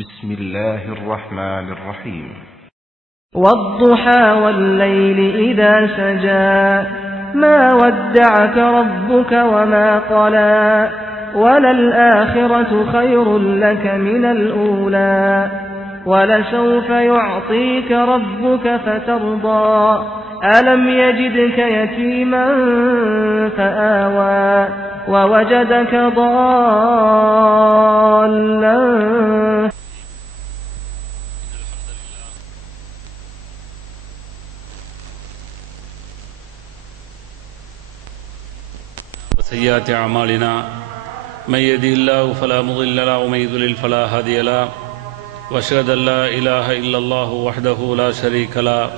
بسم الله الرحمن الرحيم والضحى والليل إذا سجى ما ودعك ربك وما قلى وللآخرة خير لك من الأولى ولسوف يعطيك ربك فترضى ألم يجدك يتيما فآوى ووجدك ضالا وسيئات أعمالنا من يهده الله فلا مضل له ومن يضلل فلا هادي له وأشهد أن لا إله إلا الله وحده لا شريك له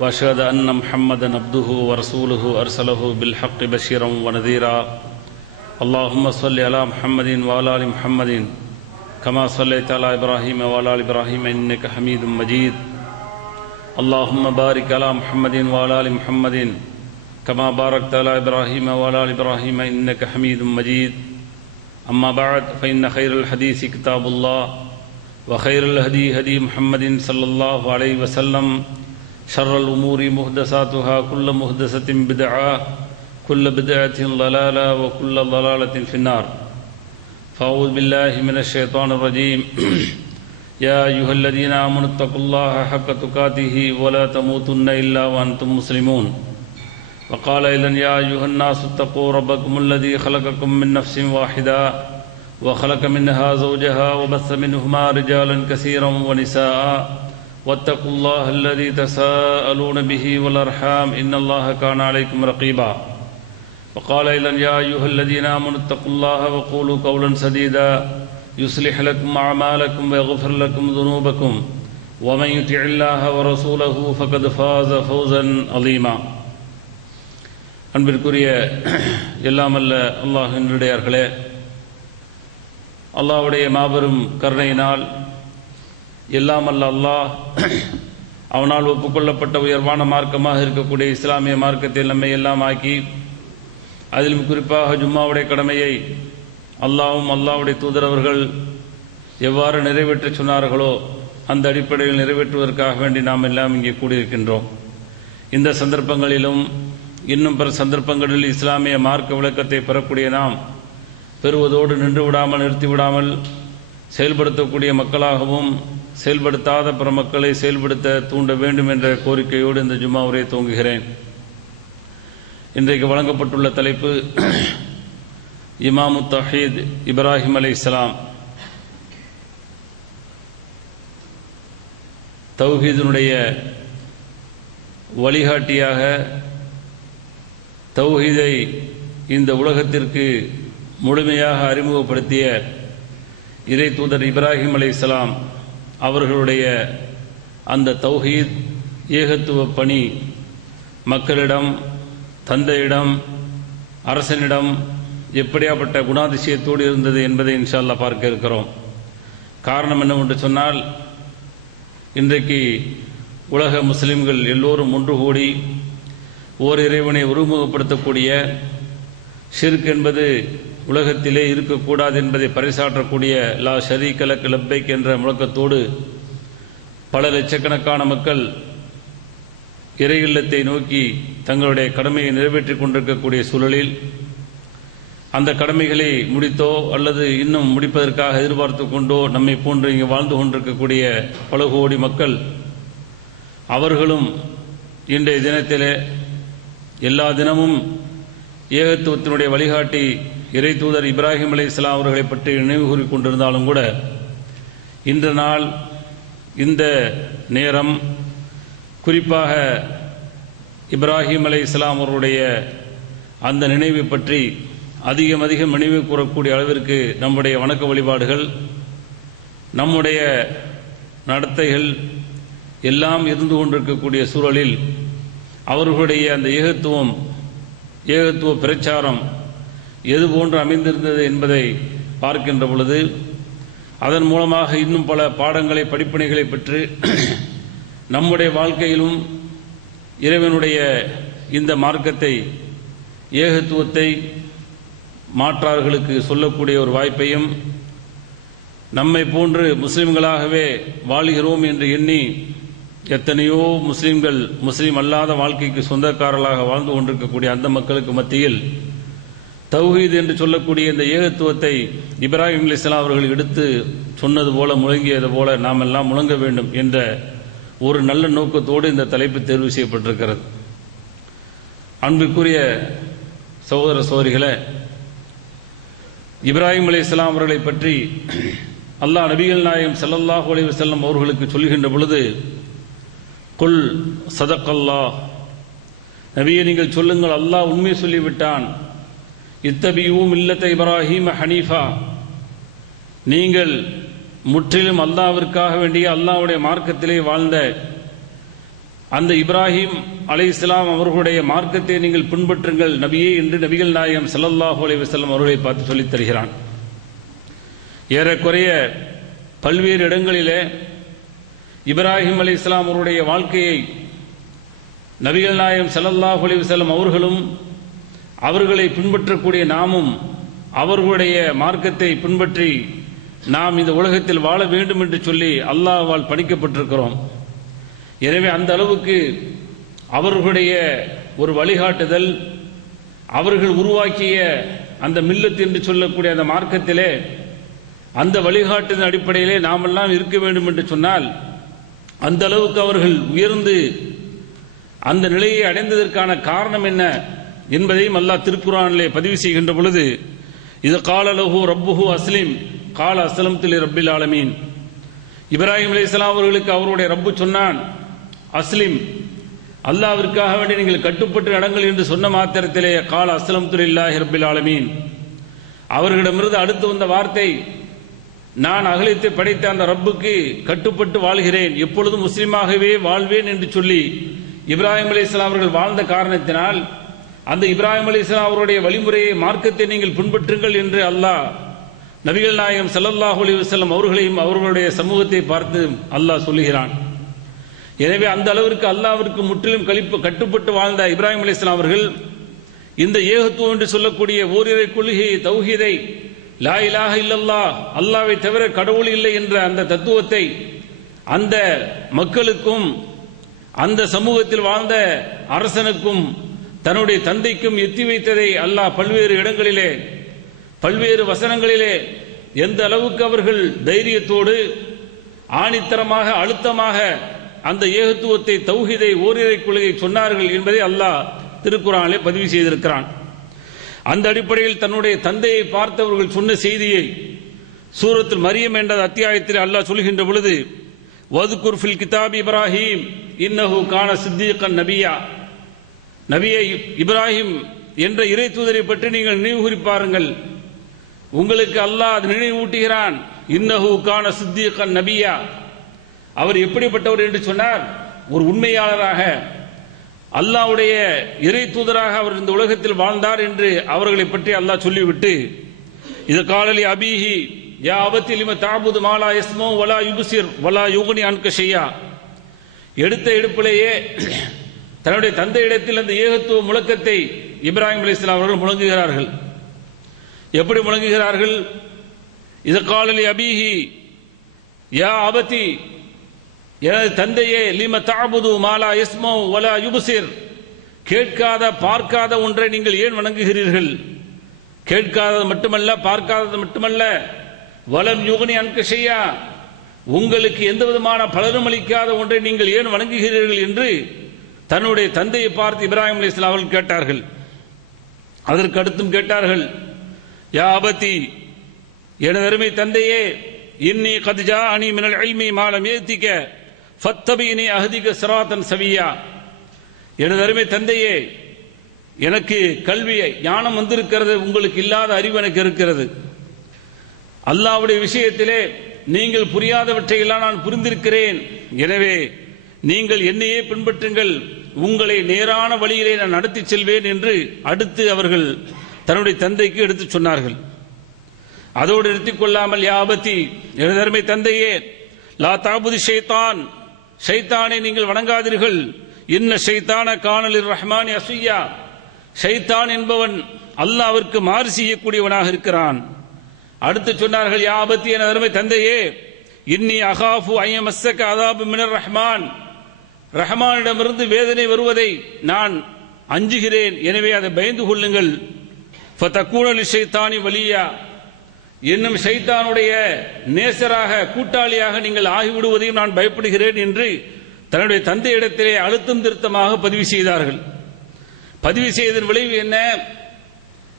وأشهد أن محمدا عبده ورسوله أرسله بالحق بشيرا ونذيرا اللهم صل على محمد وعلى آل محمد كما صليت على إبراهيم وعلى آل إبراهيم إنك حميد مجيد اللهم بارك على محمد وعلى آل محمد كما باركت على إبراهيم وعلى آل إبراهيم إنك حميد مجيد أما بعد فإن خير الحديث كتاب الله وخير الهدي هدي محمد صلى الله عليه وسلم شر الأمور محدثاتها كل محدثة بدعة كل بدعة ضلالة وكل ضلالة في النار فأعوذ بالله من الشيطان الرجيم يا أيها الذين آمنوا اتقوا الله حق تقاته ولا تموتن إلا وأنتم مسلمون وقال أيضا يا أيها الناس اتقوا ربكم الذي خلقكم من نفس واحدة وخلق منها زوجها وبث منهما رجالا كثيرا ونساء واتقوا الله الذي تساءلون به والأرحام إن الله كان عليكم رقيبا وقال أيضا يا أيها الذين آمنوا اتقوا الله وقولوا قولا سديدا يصلح لكم أعمالكم ويغفر لكم ذنوبكم ومن يطع الله ورسوله فقد فاز فوزا عظيما அன்பிற்குரிய எல்லாமல்ல அல்லாஹ்வின் நல்லடியார்களே, அல்லாஹ்வுடைய மாபெரும் கருணையினால் எல்லாமல்ல அல்லாஹ் அவனால் ஒப்புக்கொள்ளப்பட்ட உயர்வான மார்க்கமாக இருக்கக்கூடிய இஸ்லாமிய மார்க்கத்தில் நம்மை எல்லாம் ஆக்கி, அதிலும் குறிப்பாக ஜும்மாவுடைய கடமையை அல்லாஹ்வும் அல்லாஹ்வுடைய தூதரவர்கள் எவ்வாறு நிறைவேற்றச் சொன்னார்களோ அந்த அடிப்படையில் நிறைவேற்றுவதற்காக வேண்டி நாம் எல்லாம் இங்கே கூடியிருக்கின்றோம். இந்த சந்தர்ப்பங்களிலும் இன்னும் பிற சந்தர்ப்பங்களில் இஸ்லாமிய மார்க்க விளக்கத்தை பெறக்கூடிய நாம் பெறுவதோடு நின்று விடாமல் நிறுத்திவிடாமல் செயல்படுத்தக்கூடிய மக்களாகவும் செயல்படுத்தாத பிற மக்களை செயல்படுத்த தூண்ட வேண்டும் என்ற கோரிக்கையோடு இந்த ஜும்மா உரையை துவங்குகிறேன். இன்றைக்கு வழங்கப்பட்டுள்ள தலைப்பு இமாமு தௌஹீத் இப்ராஹிம் அலைஹிஸ்ஸலாம். தௌஹீதினுடைய வழிகாட்டியாக தௌஹீதை இந்த உலகத்திற்கு முழுமையாக அறிமுகப்படுத்திய இறை தூதர் இப்ராஹிம் அலைஹிஸ்ஸலாம் அவர்களுடைய அந்த தௌஹீத் ஏகத்துவ பணி மக்களிடம், தந்தையிடம், அரசனிடம் எப்படியாப்பட்ட குணாதிசயத்தோடு இருந்தது என்பதை இன்ஷா அல்லாஹ் பார்க்க இருக்கிறோம். காரணம் என்னவென்று சொன்னால், இன்றைக்கு உலக முஸ்லிம்கள் எல்லோரும் ஒன்று கூடி ஓர் இறைவனை உருமுகப்படுத்தக்கூடிய ஷிர்க் என்பது உலகத்திலே இருக்கக்கூடாது என்பதை பறைசாற்றக்கூடிய லா ஷரீக லக் லப்பைக் என்ற முழக்கத்தோடு பல லட்சக்கணக்கான மக்கள் இறை இல்லத்தை நோக்கி தங்களுடைய கடமையை நிறைவேற்றிக் கொண்டிருக்கக்கூடிய சூழலில் அந்த கடமைகளை முடித்தோ அல்லது இன்னும் முடிப்பதற்காக எதிர்பார்த்து கொண்டோ நம்மை போன்று இங்கே வாழ்ந்து கொண்டிருக்கக்கூடிய பல கோடி மக்கள் அவர்களும் இன்றைய தினத்திலே எல்லா தினமும் ஏகத்துவத்தினுடைய வழிகாட்டி இறை தூதர் இப்ராஹிம் அலைஹிஸ்ஸலாம் அவர்களை பற்றி நினைவு கூறிக் கொண்டிருந்தாலும் கூட இன்று நாள் இந்த நேரம் குறிப்பாக இப்ராஹிம் அலைஹிஸ்ஸலாம் அவருடைய அந்த நினைவை பற்றி அதிகம் நினைவு கூறக்கூடிய அளவிற்கு நம்முடைய வணக்க வழிபாடுகள், நம்முடைய நடத்தைகள் எல்லாம் இருந்து கொண்டிருக்கக்கூடிய சூழலில் அவர்களுடைய அந்த ஏகத்துவ பிரச்சாரம் எது போன்று அமைந்திருந்தது என்பதை பார்க்கின்ற பொழுது அதன் மூலமாக இன்னும் பல பாடங்களை, படிப்பினைகளை பெற்று நம்முடைய வாழ்க்கையிலும் இறைவனுடைய இந்த மார்க்கத்தை, ஏகத்துவத்தை மாற்றார்களுக்கு சொல்லக்கூடிய ஒரு வாய்ப்பையும் நம்மை போன்று முஸ்லிம்களாகவே வாழ்கிறோம் என்று எண்ணி எத்தனையோ முஸ்லிம்கள் முஸ்லிம் அல்லாத வாழ்க்கைக்கு சொந்தக்காரர்களாக வாழ்ந்து கொண்டிருக்கக்கூடிய அந்த மக்களுக்கு மத்தியில் தௌஹீத் என்று சொல்லக்கூடிய இந்த ஏகத்துவத்தை இப்ராஹிம் அலைஹிஸ்ஸலாம் அவர்கள் எடுத்து சொன்னது போல முழங்கியது போல நாம் எல்லாம் முழங்க வேண்டும் என்ற ஒரு நல்ல நோக்கத்தோடு இந்த தலைப்பு தேர்வு செய்யப்பட்டிருக்கிறது. அன்பிற்குரிய சகோதர சகோதரிகளே, இப்ராஹிம் அலைஹிஸ்ஸலாம் அவர்களை பற்றி அல்லாஹ் நபிகள் நாயகம் ஸல்லல்லாஹு அலைஹி வஸல்லம் அவர்களுக்கு சொல்கின்ற பொழுது, குல் சதக்கல்லாஹ், நபியே நீங்கள் சொல்லுங்கள், அல்லாஹ் உண்மை சொல்லிவிட்டான். இத்தபியூ மில்லத்த இப்ராஹிம் ஹனீஃபா, நீங்கள் முற்றிலும் அல்லாஹ்விற்காக வேண்டிய அல்லாஹ்வுடைய மார்க்கத்திலே வாழ்ந்த அந்த இப்ராஹிம் அலைஹிஸ்ஸலாம் அவர்களுடைய மார்க்கத்தை நீங்கள் பின்பற்றுங்கள் நபியே என்று நபிகள் நாயகம் ஸல்லல்லாஹு அலைஹி வஸல்லம் அவர்களை பார்த்து சொல்லித் தருகிறான். ஏறக்குறைய பல்வேறு இடங்களிலே இப்ராஹிம் அலைஹிஸ்ஸலாம் அவருடைய வாழ்க்கையை நபிகள் நாயகம் ஸல்லல்லாஹு அலைஹி வஸல்லம் அவர்களும் அவர்களை பின்பற்றக்கூடிய நாமும் அவர்களுடைய மார்க்கத்தை பின்பற்றி நாம் இந்த உலகத்தில் வாழ வேண்டும் என்று சொல்லி அல்லாஹ்வால் பணிக்கப்பட்டிருக்கிறோம். எனவே அந்த அளவுக்கு அவர்களுடைய ஒரு வழிகாட்டுதல், அவர்கள் உருவாக்கிய அந்த மில்லத் என்று சொல்லக்கூடிய அந்த மார்க்கத்திலே அந்த வழிகாட்டுதல் அடிப்படையிலே நாமெல்லாம் இருக்க வேண்டும் என்று சொன்னால், அந்த அளவுக்கு அவர்கள் உயர்ந்து அந்த நிலையை அடைந்ததற்கான காரணம் என்ன என்பதையும் அல்லாஹ் திருக்குர்ஆனிலே பதிவு செய்கின்ற பொழுது, இது கால லஹு ரப்புஹு அஸ்லிம் கால அஸ்லம்து லிரப்பில் ஆலமீன், இப்ராஹிம் அலைஹிஸ்ஸலாம் அவர்களுக்கு அவருடைய ரப்பு சொன்னான், அஸ்லிம், அல்லாஹ்விற்காக வேண்டி நீங்கள் கட்டுப்பட்டு நடங்கள் என்று சொன்ன மாத்திரத்திலே கால அஸ்லம்து லில்லாஹி ரப்பில் ஆலமீன், அவர்களிடமிருந்து அடுத்து வந்த வார்த்தை, நான் அகலத்தை படைத்த அந்த ரப்புக்கு கட்டுப்பட்டு வாழ்கிறேன், எப்பொழுதும் முஸ்லிமாகவே வாழ்வேன் என்று சொல்லி இப்ராஹிம் அலைஹிஸ்ஸலாம் அவர்கள் வாழ்ந்த காரணத்தினால் அந்த இப்ராஹிம் அலைஹிஸ்ஸலாம் அவருடைய வழிமுறையை மார்க்கத்தை நீங்கள் பின்பற்றுங்கள் என்று அல்லாஹ் நபிகள் நாயகம் ஸல்லல்லாஹு அலைஹி வஸல்லம் அவர்களையும் அவர்களுடைய சமூகத்தை பார்த்து அல்லாஹ் சொல்லுகிறான். எனவே அந்த அளவிற்கு அல்லாஹ்விற்கு முற்றிலும் கட்டுப்பட்டு வாழ்ந்த இப்ராஹிம் அலைஹிஸ்ஸலாம் அவர்கள் இந்த ஏகத்துவம் என்று சொல்லக்கூடிய ஓரிரை கொள்கை தௌஹீதை, லா இலாஹ இல்லல்லாஹ், அல்லாஹ்வை தவிர கடவுள் இல்லை என்ற அந்த தத்துவத்தை அந்த மக்களுக்கும் அந்த சமூகத்தில் வாழ்ந்த அரசனுக்கும் தன்னுடைய தந்தைக்கும் எத்தி வைத்ததை அல்லாஹ் பல்வேறு இடங்களிலே பல்வேறு வசனங்களிலே எந்த அளவுக்கு அவர்கள் தைரியத்தோடு ஆணித்தரமாக அழுத்தமாக அந்த ஏகத்துவத்தை தௌஹீதை ஓரிரை கொள்கையை சொன்னார்கள் என்பதை அல்லாஹ் திருக்குர்ஆனிலே பதிவு செய்திருக்கிறான். அந்த அடிப்படையில் தன்னுடைய தந்தையை பார்த்தவர்கள் சொன்ன செய்தியை சூரத்துல் மரியம் என்ற அத்தியாயத்தில் அல்லாஹ் சொல்கின்ற பொழுது, வதுகுர் ஃபில் கிதாபி இப்ராஹிம் இன்னஹு கான சித்தீகன் நபியா, நபியை இப்ராஹிம் என்ற இறை தூதரை பற்றி நீங்கள் நினைவு குறிப்பாருங்கள். உங்களுக்கு அல்லாஹ் அது நினைவூட்டுகிறான், இன்னஹு கான சித்தீகன் நபியா, அவர் எப்படிப்பட்டவர் என்று சொன்னார், ஒரு உண்மையாளராக அல்லாஹ்வுடைய இறை தூதராக அவர் இந்த உலகத்தில் வாழ்ந்தார் என்று அவர்களை பற்றி அல்லாஹ் சொல்லிவிட்டு, இது காலலி அபீஹி யா அபத்தி லிம தஅபுது மா லா யஸ்மஉ வலா யுப்சிர் வலா யுக்னி அன்க ஷையா, எடுத்த எடுப்பிலேயே தன்னுடைய தந்தையிடத்தில் அந்த ஏகத்துவ முழக்கத்தை இப்ராஹிம் அலைஹிஸ்ஸலாம் அவர்கள் முழங்குகிறார்கள். எப்படி முழங்குகிறார்கள்? இது காலலி அபீஹி யா அபத்தி, எனது தந்தையே, லிம தஅபுது மா லா யஸ்மஉ வலா யுப்சிர், கேட்காத பார்க்காத ஒன்றை நீங்கள் ஏன் வணங்குகிறீர்கள்? கேட்காதது மட்டுமல்ல, பார்க்காதது மட்டுமல்ல, வலம் யுக்னி அன்க ஷையா, உங்களுக்கு எந்த விதமான பலனும் அளிக்காத ஒன்றை நீங்கள் ஏன் வணங்குகிறீர்கள் என்று தன்னுடைய தந்தையை பார்த்து இப்ராஹிம் அலைஹிஸ்ஸலாம் அவர்கள் கேட்டார்கள். அதற்கு அடுத்தும் கேட்டார்கள், யா அபதி, எனது அருமை தந்தையே, இன்னி கத் ஜாஅனி மினல் இல்மி மா லம் யஅதிக ஃபத்தபினி அஹ்திக சிராத்தன் சவியா, எனது அருமை தந்தையே, எனக்கு கல்வி ஞானம் வந்திருக்கிறது, உங்களுக்கு இல்லாத அறிவு எனக்கு இருக்கிறது. அல்லாஹ்வுடைய விஷயத்திலே நீங்கள் புரியாதவற்றை எல்லாம் நான் புரிந்திருக்கிறேன். எனவே நீங்கள் என்னையே பின்பற்றுங்கள், உங்களை நேரான வழியிலே நான் நடத்தி செல்வேன் என்று அடுத்து அவர்கள் தன்னுடைய தந்தைக்கு எடுத்துச் சொன்னார்கள். அதோடு நிறுத்திக் கொள்ளாமல், யா அபதி, எனது அருமை தந்தையே, லா தஅபுது ஷைத்தான், ஷைத்தானை நீங்கள் வணங்காதீர்கள். இன்ன ஷைத்தான கானலிர் ரஹ்மானி அஸியா, ஷைத்தான் என்பவன் அல்லாஹ்விற்கு மாறு செய்யக்கூடியவனாக இருக்கிறான். அடுத்து சொன்னார்கள், யா அபத்தி, என் அருமை தந்தையே, இன்னி அகாஃபு அய்யமஸ்ஸக அதாபு மினர் ரஹ்மான், ரஹ்மானிடமிருந்து வேதனை வருவதை நான் அஞ்சுகிறேன், எனவே அதை பயந்து கொள்ளுங்கள். ஃபதகூன லிஷைத்தானி வலியா, என்னும் ஷைத்தானுடைய நேசராக கூட்டாளியாக நீங்கள் ஆகிவிடுவதையும் நான் பயப்படுகிறேன் என்று தன்னுடைய தந்தையிடத்திலே அழுத்தம் திருத்தமாக பதிவு செய்தார்கள். பதிவு செய்ததன் விளைவு என்ன?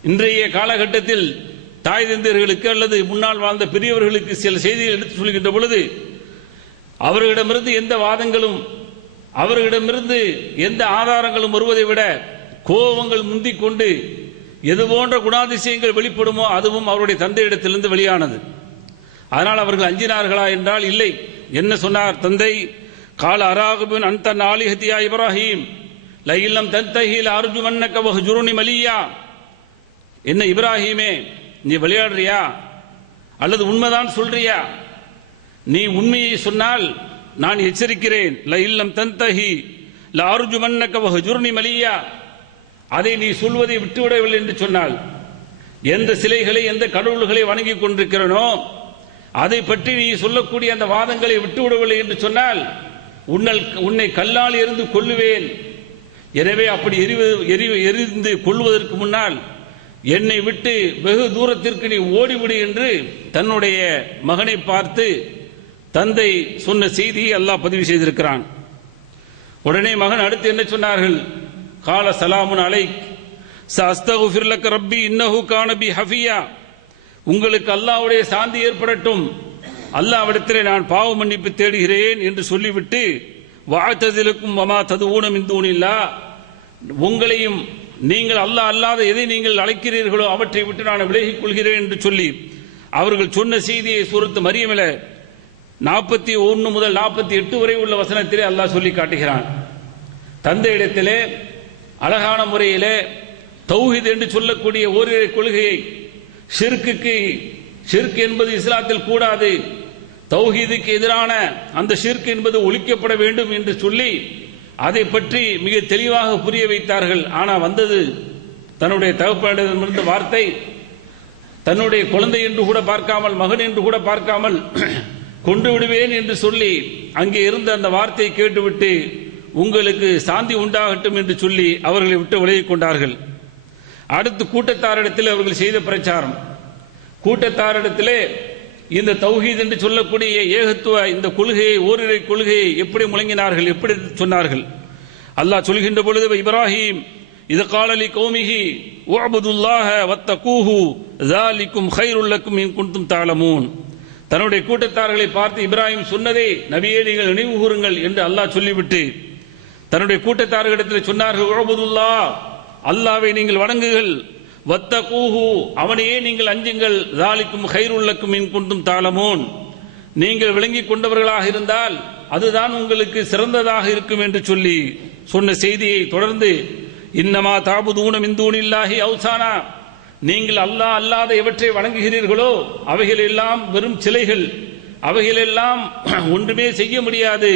இன்றைய காலகட்டத்தில் தாய் தந்தையர்களுக்கு அல்லது முன்னால் வாழ்ந்த பெரியவர்களுக்கு சில செய்திகள் எடுத்து சொல்கின்ற பொழுது அவர்களிடமிருந்து எந்த வாதங்களும் அவர்களிடமிருந்து எந்த ஆதாரங்களும் வருவதை விட கோபங்கள் முந்திக் கொண்டு எது போன்ற குணாதிசயங்கள் வெளிப்படுமோ அதுவும் அவருடைய தந்தையிடத்திலிருந்து வெளியானது. அதனால் அவர்கள் அஞ்சினார்களா என்றால் இல்லை. என்ன சொன்னார் தந்தை? கால அராகுபின் அந்த நாளிஹத்தியா இப்ராஹிம் லையில்லம் தன்தஹில் அர்ஜுமன்னக வஹ்ஜுருனி மலியா. என்ன இப்ராஹிமே, நீ விளையாடுறியா அல்லது உண்மைதான் சொல்றியா? நீ உண்மையை சொன்னால் நான் எச்சரிக்கிறேன். லையில்லம் தன்தஹி லஅர்ஜுமன்னக வஹ்ஜுருனி மலியா, அதை நீ சொல்வதை விட்டுவிடவில்லை என்று சொன்னால், எந்த சிலைகளை எந்த கடவுள்களை வணங்கி கொண்டிருக்கிறனோ அதை பற்றி நீ சொல்லக்கூடிய அந்த வாதங்களை விட்டுவிடவில்லை என்று சொன்னால் உன்னை கல்லால் எறிந்து கொல்லுவேன். எனவே அப்படி எரிந்து கொள்வதற்கு முன்னால் என்னை விட்டு வெகு தூரத்திற்கு நீ ஓடிவிடு என்று தன்னுடைய மகனை பார்த்து தந்தை சொன்ன செய்தியை அல்லாஹ் பதிவு செய்திருக்கிறான். உடனே மகன் அடுத்து என்ன சொன்னார்கள்? கால சலாமுன் அலைக் சஅஸ்தக்ஃபிர் லக ரப்பி இன்னஹு கான பி ஹஃபியா. உங்களுக்கு அல்லாஹ்வுடைய சாந்தி ஏற்படட்டும், அல்லாஹ்விடத்திலே நான் பாவ மன்னிப்பு தேடுகிறேன் என்று சொல்லிவிட்டு வஅதஸிலுக்கும் வமா ததுஊன மின் தூனில்லாஹ், உங்களையும் நீங்கள் அல்லாஹ் அல்லாத எதை நீங்கள் அழைக்கிறீர்களோ அவற்றை விட்டு நான் விலகிக் கொள்கிறேன் என்று சொல்லி அவர்கள் சொன்ன செய்தியை சூரத்து மரியமில 41 முதல் 48 வரை உள்ள வசனத்திலே அல்லாஹ் சொல்லி காட்டுகிறான். தந்தையிடத்திலே அழகான முறையிலே தௌஹீத் என்று சொல்லக்கூடிய ஓரிரை கொள்கையை, ஷிர்க் என்பது இஸ்லாத்தில் கூடாது, தௌஹீதுக்கு எதிரான அந்த ஷிர்க் என்பது ஒழிக்கப்பட வேண்டும் என்று சொல்லி அதை பற்றி மிக தெளிவாக புரிய வைத்தார்கள். ஆனால் வந்தது தன்னுடைய தகப்பனிடமிருந்து வார்த்தை, தன்னுடைய குழந்தை என்று கூட பார்க்காமல், மகன் என்று கூட பார்க்காமல் கொண்டு விடுவேன் என்று சொல்லி அங்கே இருந்த அந்த வார்த்தையை கேட்டுவிட்டு உங்களுக்கு சாந்தி உண்டாகட்டும் என்று சொல்லி அவர்களை விட்டு விலகிக் கொண்டார்கள். அடுத்து கூட்டத்தாரிடத்தில் அவர்கள் செய்த பிரச்சாரம். கூட்டத்தாரிடத்திலே இந்த தௌஹீத் என்று சொல்லக்கூடிய ஏகத்துவ இந்த கொள்கையை, ஓரிரை கொள்கையை எப்படி முழங்கினார்கள், எப்படி சொன்னார்கள்? அல்லாஹ் சொல்கின்ற பொழுது, இப்ராஹிம் இது காலலி கௌமிஹி உஅபுதுல்லாஹ வத்தகூஹு ஸாலிகும் கைருல் லக்கும் இன் குன்தும் தஅலமூன். தன்னுடைய கூட்டத்தார்களை பார்த்து இப்ராஹிம் சொன்னதை, நபியே நீங்கள் நினைவு கூறுங்கள் என்று அல்லாஹ் சொல்லிவிட்டு தன்னுடைய கூட்டத்தார்களிடத்தில் சொன்னார்கள், உஅபுதுல்லாஹ், அல்லாஹ்வை நீங்கள் வணங்குங்கள், வத்தகூஹு, அவனையே நீங்கள் அஞ்சுங்கள், ஸாலிகும் கைருல் லக்கும் இன் குன்தும் தஅலமூன், நீங்கள் விளங்கிக் கொண்டவர்களாக இருந்தால் அதுதான் உங்களுக்கு சிறந்ததாக இருக்கும் என்று சொல்லி சொன்ன செய்தியை தொடர்ந்து, இன்னமா தஅபுதூன மின் தூனில்லாஹி அவ்சானா, நீங்கள் அல்லாஹ் அல்லாத எவற்றை வணங்குகிறீர்களோ அவைகள் எல்லாம் வெறும் சிலைகள், அவைகளெல்லாம் ஒன்றுமே செய்ய முடியாது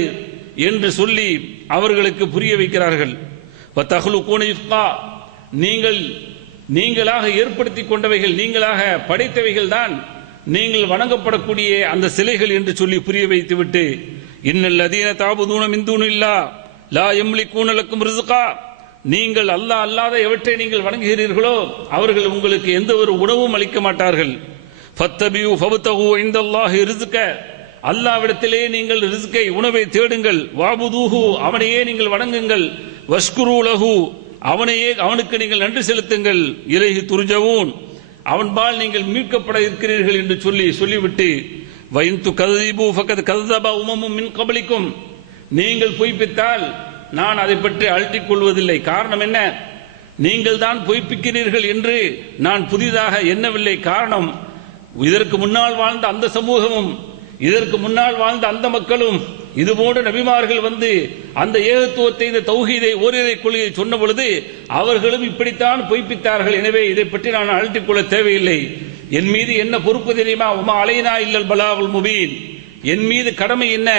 என்று சொல்லி அவர்களுக்கு புரிய வைக்கிறார்கள். வத்தஹ்லுகூன இஃப்கா, நீங்களாக ஏற்படுத்திக் கொண்டவைகள், நீங்களாக படைத்தவைகள் தான் நீங்கள் வணங்கப்படக்கூடிய அந்த சிலைகள் என்று சொல்லி புரிய வைத்துவிட்டு, இன்னல்லதீன தஅபுதூன மின் தூனில்லாஹ் லா யம்லிகூன லக்கும் ரிஸ்கா, நீங்கள் அல்லாஹ் அல்லாத எவற்றை நீங்கள் வணங்குகிறீர்களோ அவர்கள் உங்களுக்கு எந்த ஒரு உணவும் அளிக்க மாட்டார்கள். ஃபத்தபியூ ஃபப்தகு இன்தல்லாஹி ரிஸ்க, அல்லாஹ்விடத்திலே நீங்கள் ரிஸ்கை, உணவை தேடுங்கள். வஅபுதூஹு, அவனையே நீங்கள் வணங்குங்கள். வஷ்குரு லஹு, அவனுக்கு நீங்கள் நன்றி செலுத்துங்கள். இலைஹி துர்ஜவூன், அவன்பால் நீங்கள் மீட்கப்பட இருக்கிறீர்கள் என்று சொல்லிவிட்டு, வைந்து கதீபு ஃபகத் கதப உமமும் மின் கபலிக்கும், நீங்கள் பொய்ப்பித்தால் நான் அதை பற்றி அழட்டிக் கொள்வதில்லை. காரணம் என்ன? நீங்கள் தான் பொய்ப்பிக்கிறீர்கள் என்று நான் புதிதாக எண்ணவில்லை. காரணம், இதற்கு முன்னால் வாழ்ந்த அந்த சமூகமும் இதற்கு முன்னால் வாழ்ந்த அந்த மக்களும் இதுபோன்ற நபிமார்கள் வந்து அந்த ஏகத்துவத்தை, இந்த தௌஹீதை, ஓரிரை கொள்கையை சொன்ன பொழுது அவர்களும் இப்படித்தான் பொய்ப்பித்தார்கள். எனவே இதை பற்றி நான் அழட்டிக் கொள்ள தேவையில்லை. என் மீது என்ன பொறுப்பு தெரியுமா? உமா அலைனா இல்லல் பலாகுல் முபீன், என் மீது கடமை என்ன,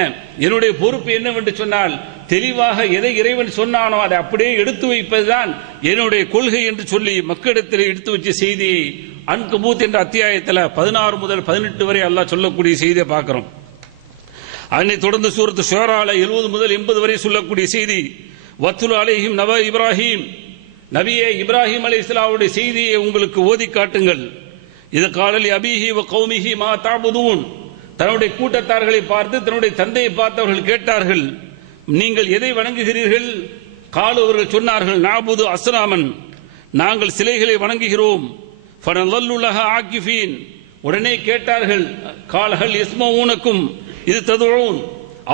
என்னுடைய பொறுப்பு என்னவென்று சொன்னால், தெளிவாக எதை இறைவன் சொன்னானோ அதை அப்படியே எடுத்து வைப்பதுதான் என்னுடைய கொள்கை என்று சொல்லி மக்களிடத்தில் எடுத்து வச்ச செய்தியை அன்கபூத் என்ற அத்தியாயத்தில் 16 முதல் 18 வரை அல்லாஹ் சொல்லக்கூடிய செய்தியை பார்க்கிறோம். அதனை தொடர்ந்து சூரத்து ஷுஆரால 70 முதல் 80 வரை சொல்லக்கூடிய செய்தி வத்துலு அலைஹிம் நப இப்ராஹிம், நபியே இப்ராஹிம் அலைஹிஸ்ஸலாமுடைய செய்தியை உங்களுக்கு ஓதி காட்டுங்கள். இது காலலி அபிஹி வ கௌமிஹி மா தஅபுதூன், தன்னுடைய கூட்டத்தார்களை பார்த்து தன்னுடைய தந்தையை பார்த்து அவர்கள் கேட்டார்கள், நீங்கள் எதை வணங்குகிறீர்கள்? காலு, அவர்கள் சொன்னார்கள், நாபுது அஸ்னாமன், நாங்கள் சிலைகளை வணங்குகிறோம். ஃபனல்லு லஹா ஆகிஃபீன், உடனே கேட்டார்கள், காலஹல் யஸ்மஊனக்கும் இது ததுஊன்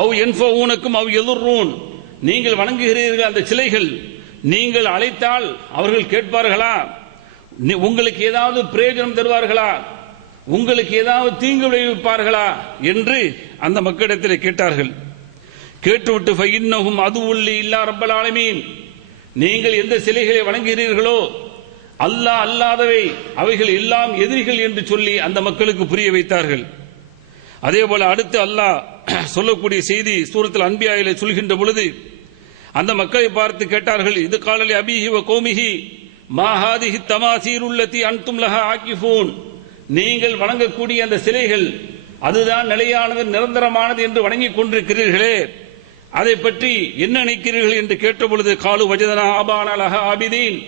அவ் யன்ஃபஊனக்கும் அவ் யதுர்ரூன், நீங்கள் வணங்குகிறீர்கள் அந்த சிலைகள், நீங்கள் அழைத்தால் அவர்கள் கேட்பார்களா? உங்களுக்கு ஏதாவது பிரயோஜனம் தருவார்களா? உங்களுக்கு ஏதாவது தீங்கு விளைவிப்பார்களா என்று அந்த மக்களிடத்தில் கேட்டார்கள். கேட்டுவிட்டு ஃபஇன்னஹும் அதுவுல்லி இல்லா ரப்பல் ஆலமீன், நீங்கள் எந்த சிலைகளை வணங்குகிறீர்களோ அல்லாஹ் அல்லாதவை அவைகள் எல்லாம் எதிரிகள் என்று சொல்லி அந்த மக்களுக்கு புரிய வைத்தார்கள். அதேபோல அடுத்து அல்லாஹ் சொல்லக்கூடிய செய்தி சூரத்துல் அன்பியாவிலே சொல்கின்ற பொழுது அந்த மக்களை பார்த்து கேட்டார்கள், இது காலலி அபிஹி வ கௌமிஹி மா ஹாதிஹி தமாசீருல்லதி அன்தும் லஹா ஆகிஃபூன், நீங்கள் வணங்கக்கூடிய அந்த சிலைகள் அதுதான் நிலையானது நிரந்தரமானது என்று வணங்கிக் கொண்டிருக்கிறீர்களே, அதை பற்றி என்ன நினைக்கிறீர்கள் என்று கேட்டபொழுது காலு வஜதனா ஆபானா லஹா ஆபிதீன்,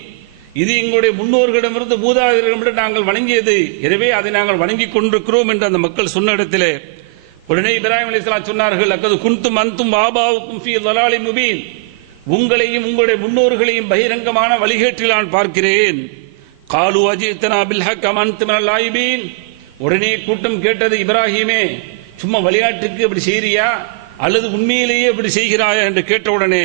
இது எங்களுடைய முன்னோர்களிடமிருந்து மூதாதையர்களிடம் நாங்கள் வணங்கியது, எனவே அதை நாங்கள் வணங்கிக் கொண்டிருக்கிறோம் என்று அந்த மக்கள் சொன்ன இடத்திலே உடனே இப்ராஹிம் அலைஹிஸ்ஸலாம் சொன்னார்கள், அக்கது குன்தும் அன்தும் ஆபாவுக்கும் ஃபீ ضلال முபீன், உங்களையும் உங்களுடைய முன்னோர்களையும் பகிரங்கமான வழிகேட்டில் நான் பார்க்கிறேன். காலு அஜித்தனா பில் ஹக் அம் அன்த மினல் லாயிபீன், உடனே கூட்டம் கேட்டது, இப்ராஹிமே சும்மா விளையாட்டுக்கு இப்படி செய்றியா அல்லது உண்மையிலேயே இப்படி செய்கிறாயா என்று கேட்டவுடனே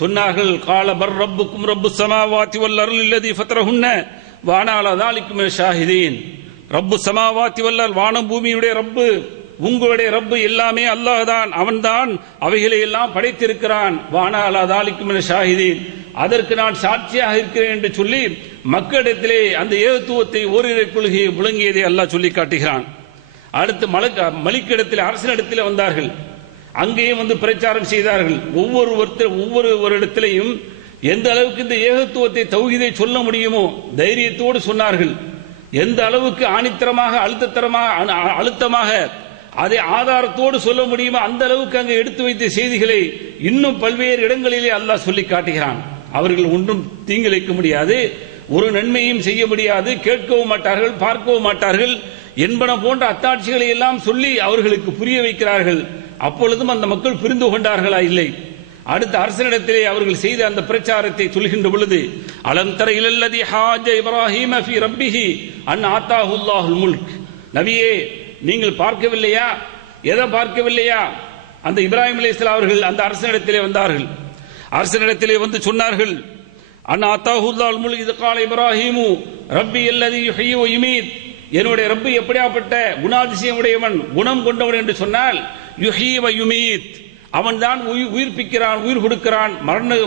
சொன்னார்கள், கால பர் ரப்புக்கும் ரப்புஸ் ஸமாவாதி வல் அர்லி அல்லதி ஃபத்ரஹுன்ன வ அனா அலா ஸாலிகும் மினஷ் ஷாஹிதீன், ரப்புஸ் ஸமாவாதி வல் அர்ல், வானம் பூமியுடைய ரப்பு உங்களுடைய ரப்பு எல்லாமே அல்லாஹ் தான், அவன்தான் அவைகளை எல்லாம் படைத்திருக்கிறான். வானா அலா ஸாலிகும் மினஷ் ஷாஹிதீன், அதற்கு நான் சாட்சியாக இருக்கிறேன் என்று சொல்லி மக்களிடத்திலே அந்த ஏகத்துவத்தை ஓரிரை கொள்கையை முழங்கியதை அல்லாஹ் சொல்லி காட்டுகிறான். அடுத்து மலிக்கிடத்தில் அரசனிடத்தில் வந்தார்கள், அங்கேயும் வந்து பிரச்சாரம் செய்தார்கள். ஒவ்வொரு இடத்திலையும் எந்த அளவுக்கு இந்த ஏகத்துவத்தை தௌஹீதை சொல்ல முடியுமோ தைரியத்தோடு சொன்னார்கள். எந்த அளவுக்கு ஆணித்தரமாக அழுத்தமாக அதை ஆதாரத்தோடு சொல்ல முடியுமோ அந்த அளவுக்கு அங்கே எடுத்து வைத்த செய்திகளை இன்னும் பல்வேறு இடங்களிலே அல்லாஹ் சொல்லி காட்டுகிறான். அவர்கள் ஒன்றும் தீங்கிழைக்க முடியாது, ஒரு நன்மையும் செய்ய முடியாது, கேட்கவும் மாட்டார்கள், பார்க்கவும் மாட்டார்கள் என்பன போன்ற அத்தாட்சிகளை எல்லாம் சொல்லி அவர்களுக்கு புரிய வைக்கிறார்கள். அப்பொழுதும் அந்த மக்கள் புரிந்து கொண்டார்களா? இல்லை. அடுத்த அரசனிடத்திலே அவர்கள் செய்த அந்த பிரச்சாரத்தை சொல்கின்ற பொழுது, அலம் தர இலல்லதி ஹாஜ இப்ராஹீம ஃபீ ரப்பிஹி அன் ஆத்தாஹு அல்லாஹுல் முல்க், நபியே நீங்கள் பார்க்கவில்லையா? எதை பார்க்கவில்லையா? அந்த இப்ராஹிம் அலைஹிஸ்ஸலாம் அவர்கள் அந்த அரசனிடத்திலே வந்தார்கள். அரசனிடத்திலே வந்து சொன்னார்கள், அன் ஆத்தாஹு அல்லாஹுல் முல்க் இது கால இப்ராஹீமு ரப்பி அல்லதி யுஹ்யி வ யுமீத், என்னுடைய ரப்பு எப்படியாப்பட்ட குணாதிசயம் உடையவன், குணம் கொண்டவன் என்று சொன்னால் யுஹ்யி வ யுமீத், அவன்தான் உயிர்ப்பிக்கிறான், உயிர் கொடுக்கிறான்,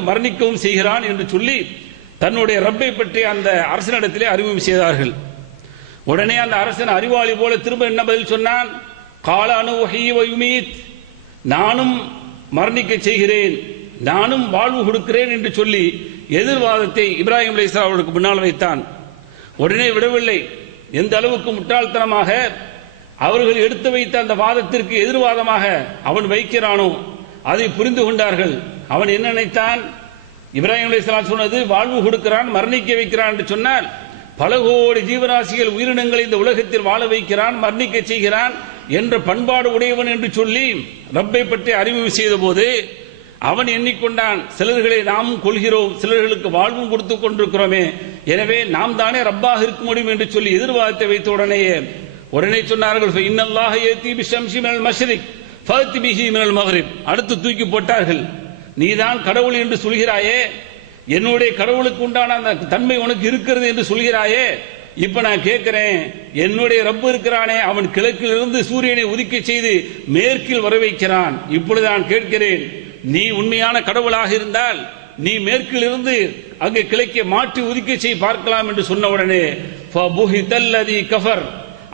மரணிக்கவும் செய்கிறான் என்று சொல்லி தன்னுடைய ரப்பை பற்றி அந்த அரசனிடத்திலே அறிமுகம் செய்தார்கள். உடனே அந்த அரசன் அறிவாளி போல திரும்ப என்ன பதில் சொன்னான்? கால அனு உஹ்யி வ யுமீத், நானும் மரணிக்க செய்கிறேன், நானும் வாழ்வு கொடுக்கிறேன் என்று சொல்லி எதிர்வாதத்தை இப்ராஹிம் அலைஹிஸ்ஸலாம் அவர்களுக்கு முன்னால் வைத்தான். உடனே விடவில்லை. எந்த அளவுக்கு முட்டாள்தனமாக அவர்கள் எடுத்து வைத்த அந்த வாதத்திற்கு எதிர்வாதமாக அவன் வைக்கிறானோ அதை புரிந்து கொண்டார்கள். அவன் என்ன நினைத்தான்? இப்ராஹிம் அலைஹிஸ்ஸலாம் சொன்னது வாழ்வு கொடுக்கிறான், மரணிக்க வைக்கிறான் என்று சொன்னால் பல கோடி ஜீவராசிகள் உயிரினங்களை இந்த உலகத்தில் வாழ வைக்கிறான், மரணிக்க செய்கிறான் என்ற பண்பாடு உடையவன் என்று சொல்லி ரப்பை பற்றி அறிமுகம் செய்த போது அவன் எண்ணிக்கொண்டான், சிலர்களை நாமும் கொள்கிறோம், சிலர்களுக்கு வாழ்வும் கொடுத்து கொண்டிருக்கிறோமே, எனவே நாம் தானே ரப்பாக இருக்க முடியும் என்று சொல்லி எதிர்வாதத்தை வைத்த உடனே சொன்னார்கள், இன்னல்லாஹ யதி பிஷம்ஸி மினல் மஷ்ரிக் ஃபஅதி பிஹி மினல் மக்ரிப், அடுத்து தூக்கி போட்டார்கள். நீதான் கடவுள் என்று சொல்கிறாயே, என்னுடைய கடவுளுக்கு உண்டான அந்த தன்மை உனக்கு இருக்கிறது என்று சொல்கிறாயே, இப்ப நான் கேட்கிறேன், என்னுடைய ரப்பு இருக்கிறானே அவன் கிழக்கிலிருந்து சூரியனை உதிக்க செய்து மேற்கில் வர வைக்கிறான். இப்பொழுது நான் கேட்கிறேன், நீ உண்மையான கடவுளாக இருந்தால் நீ மேற்கில் இருந்து அங்கே கிழக்கே மாற்றி உதிக்க செய்ய பார்க்கலாம் என்று சொன்ன உடனே ஃபபுஹிதல்லதி கஃபர்,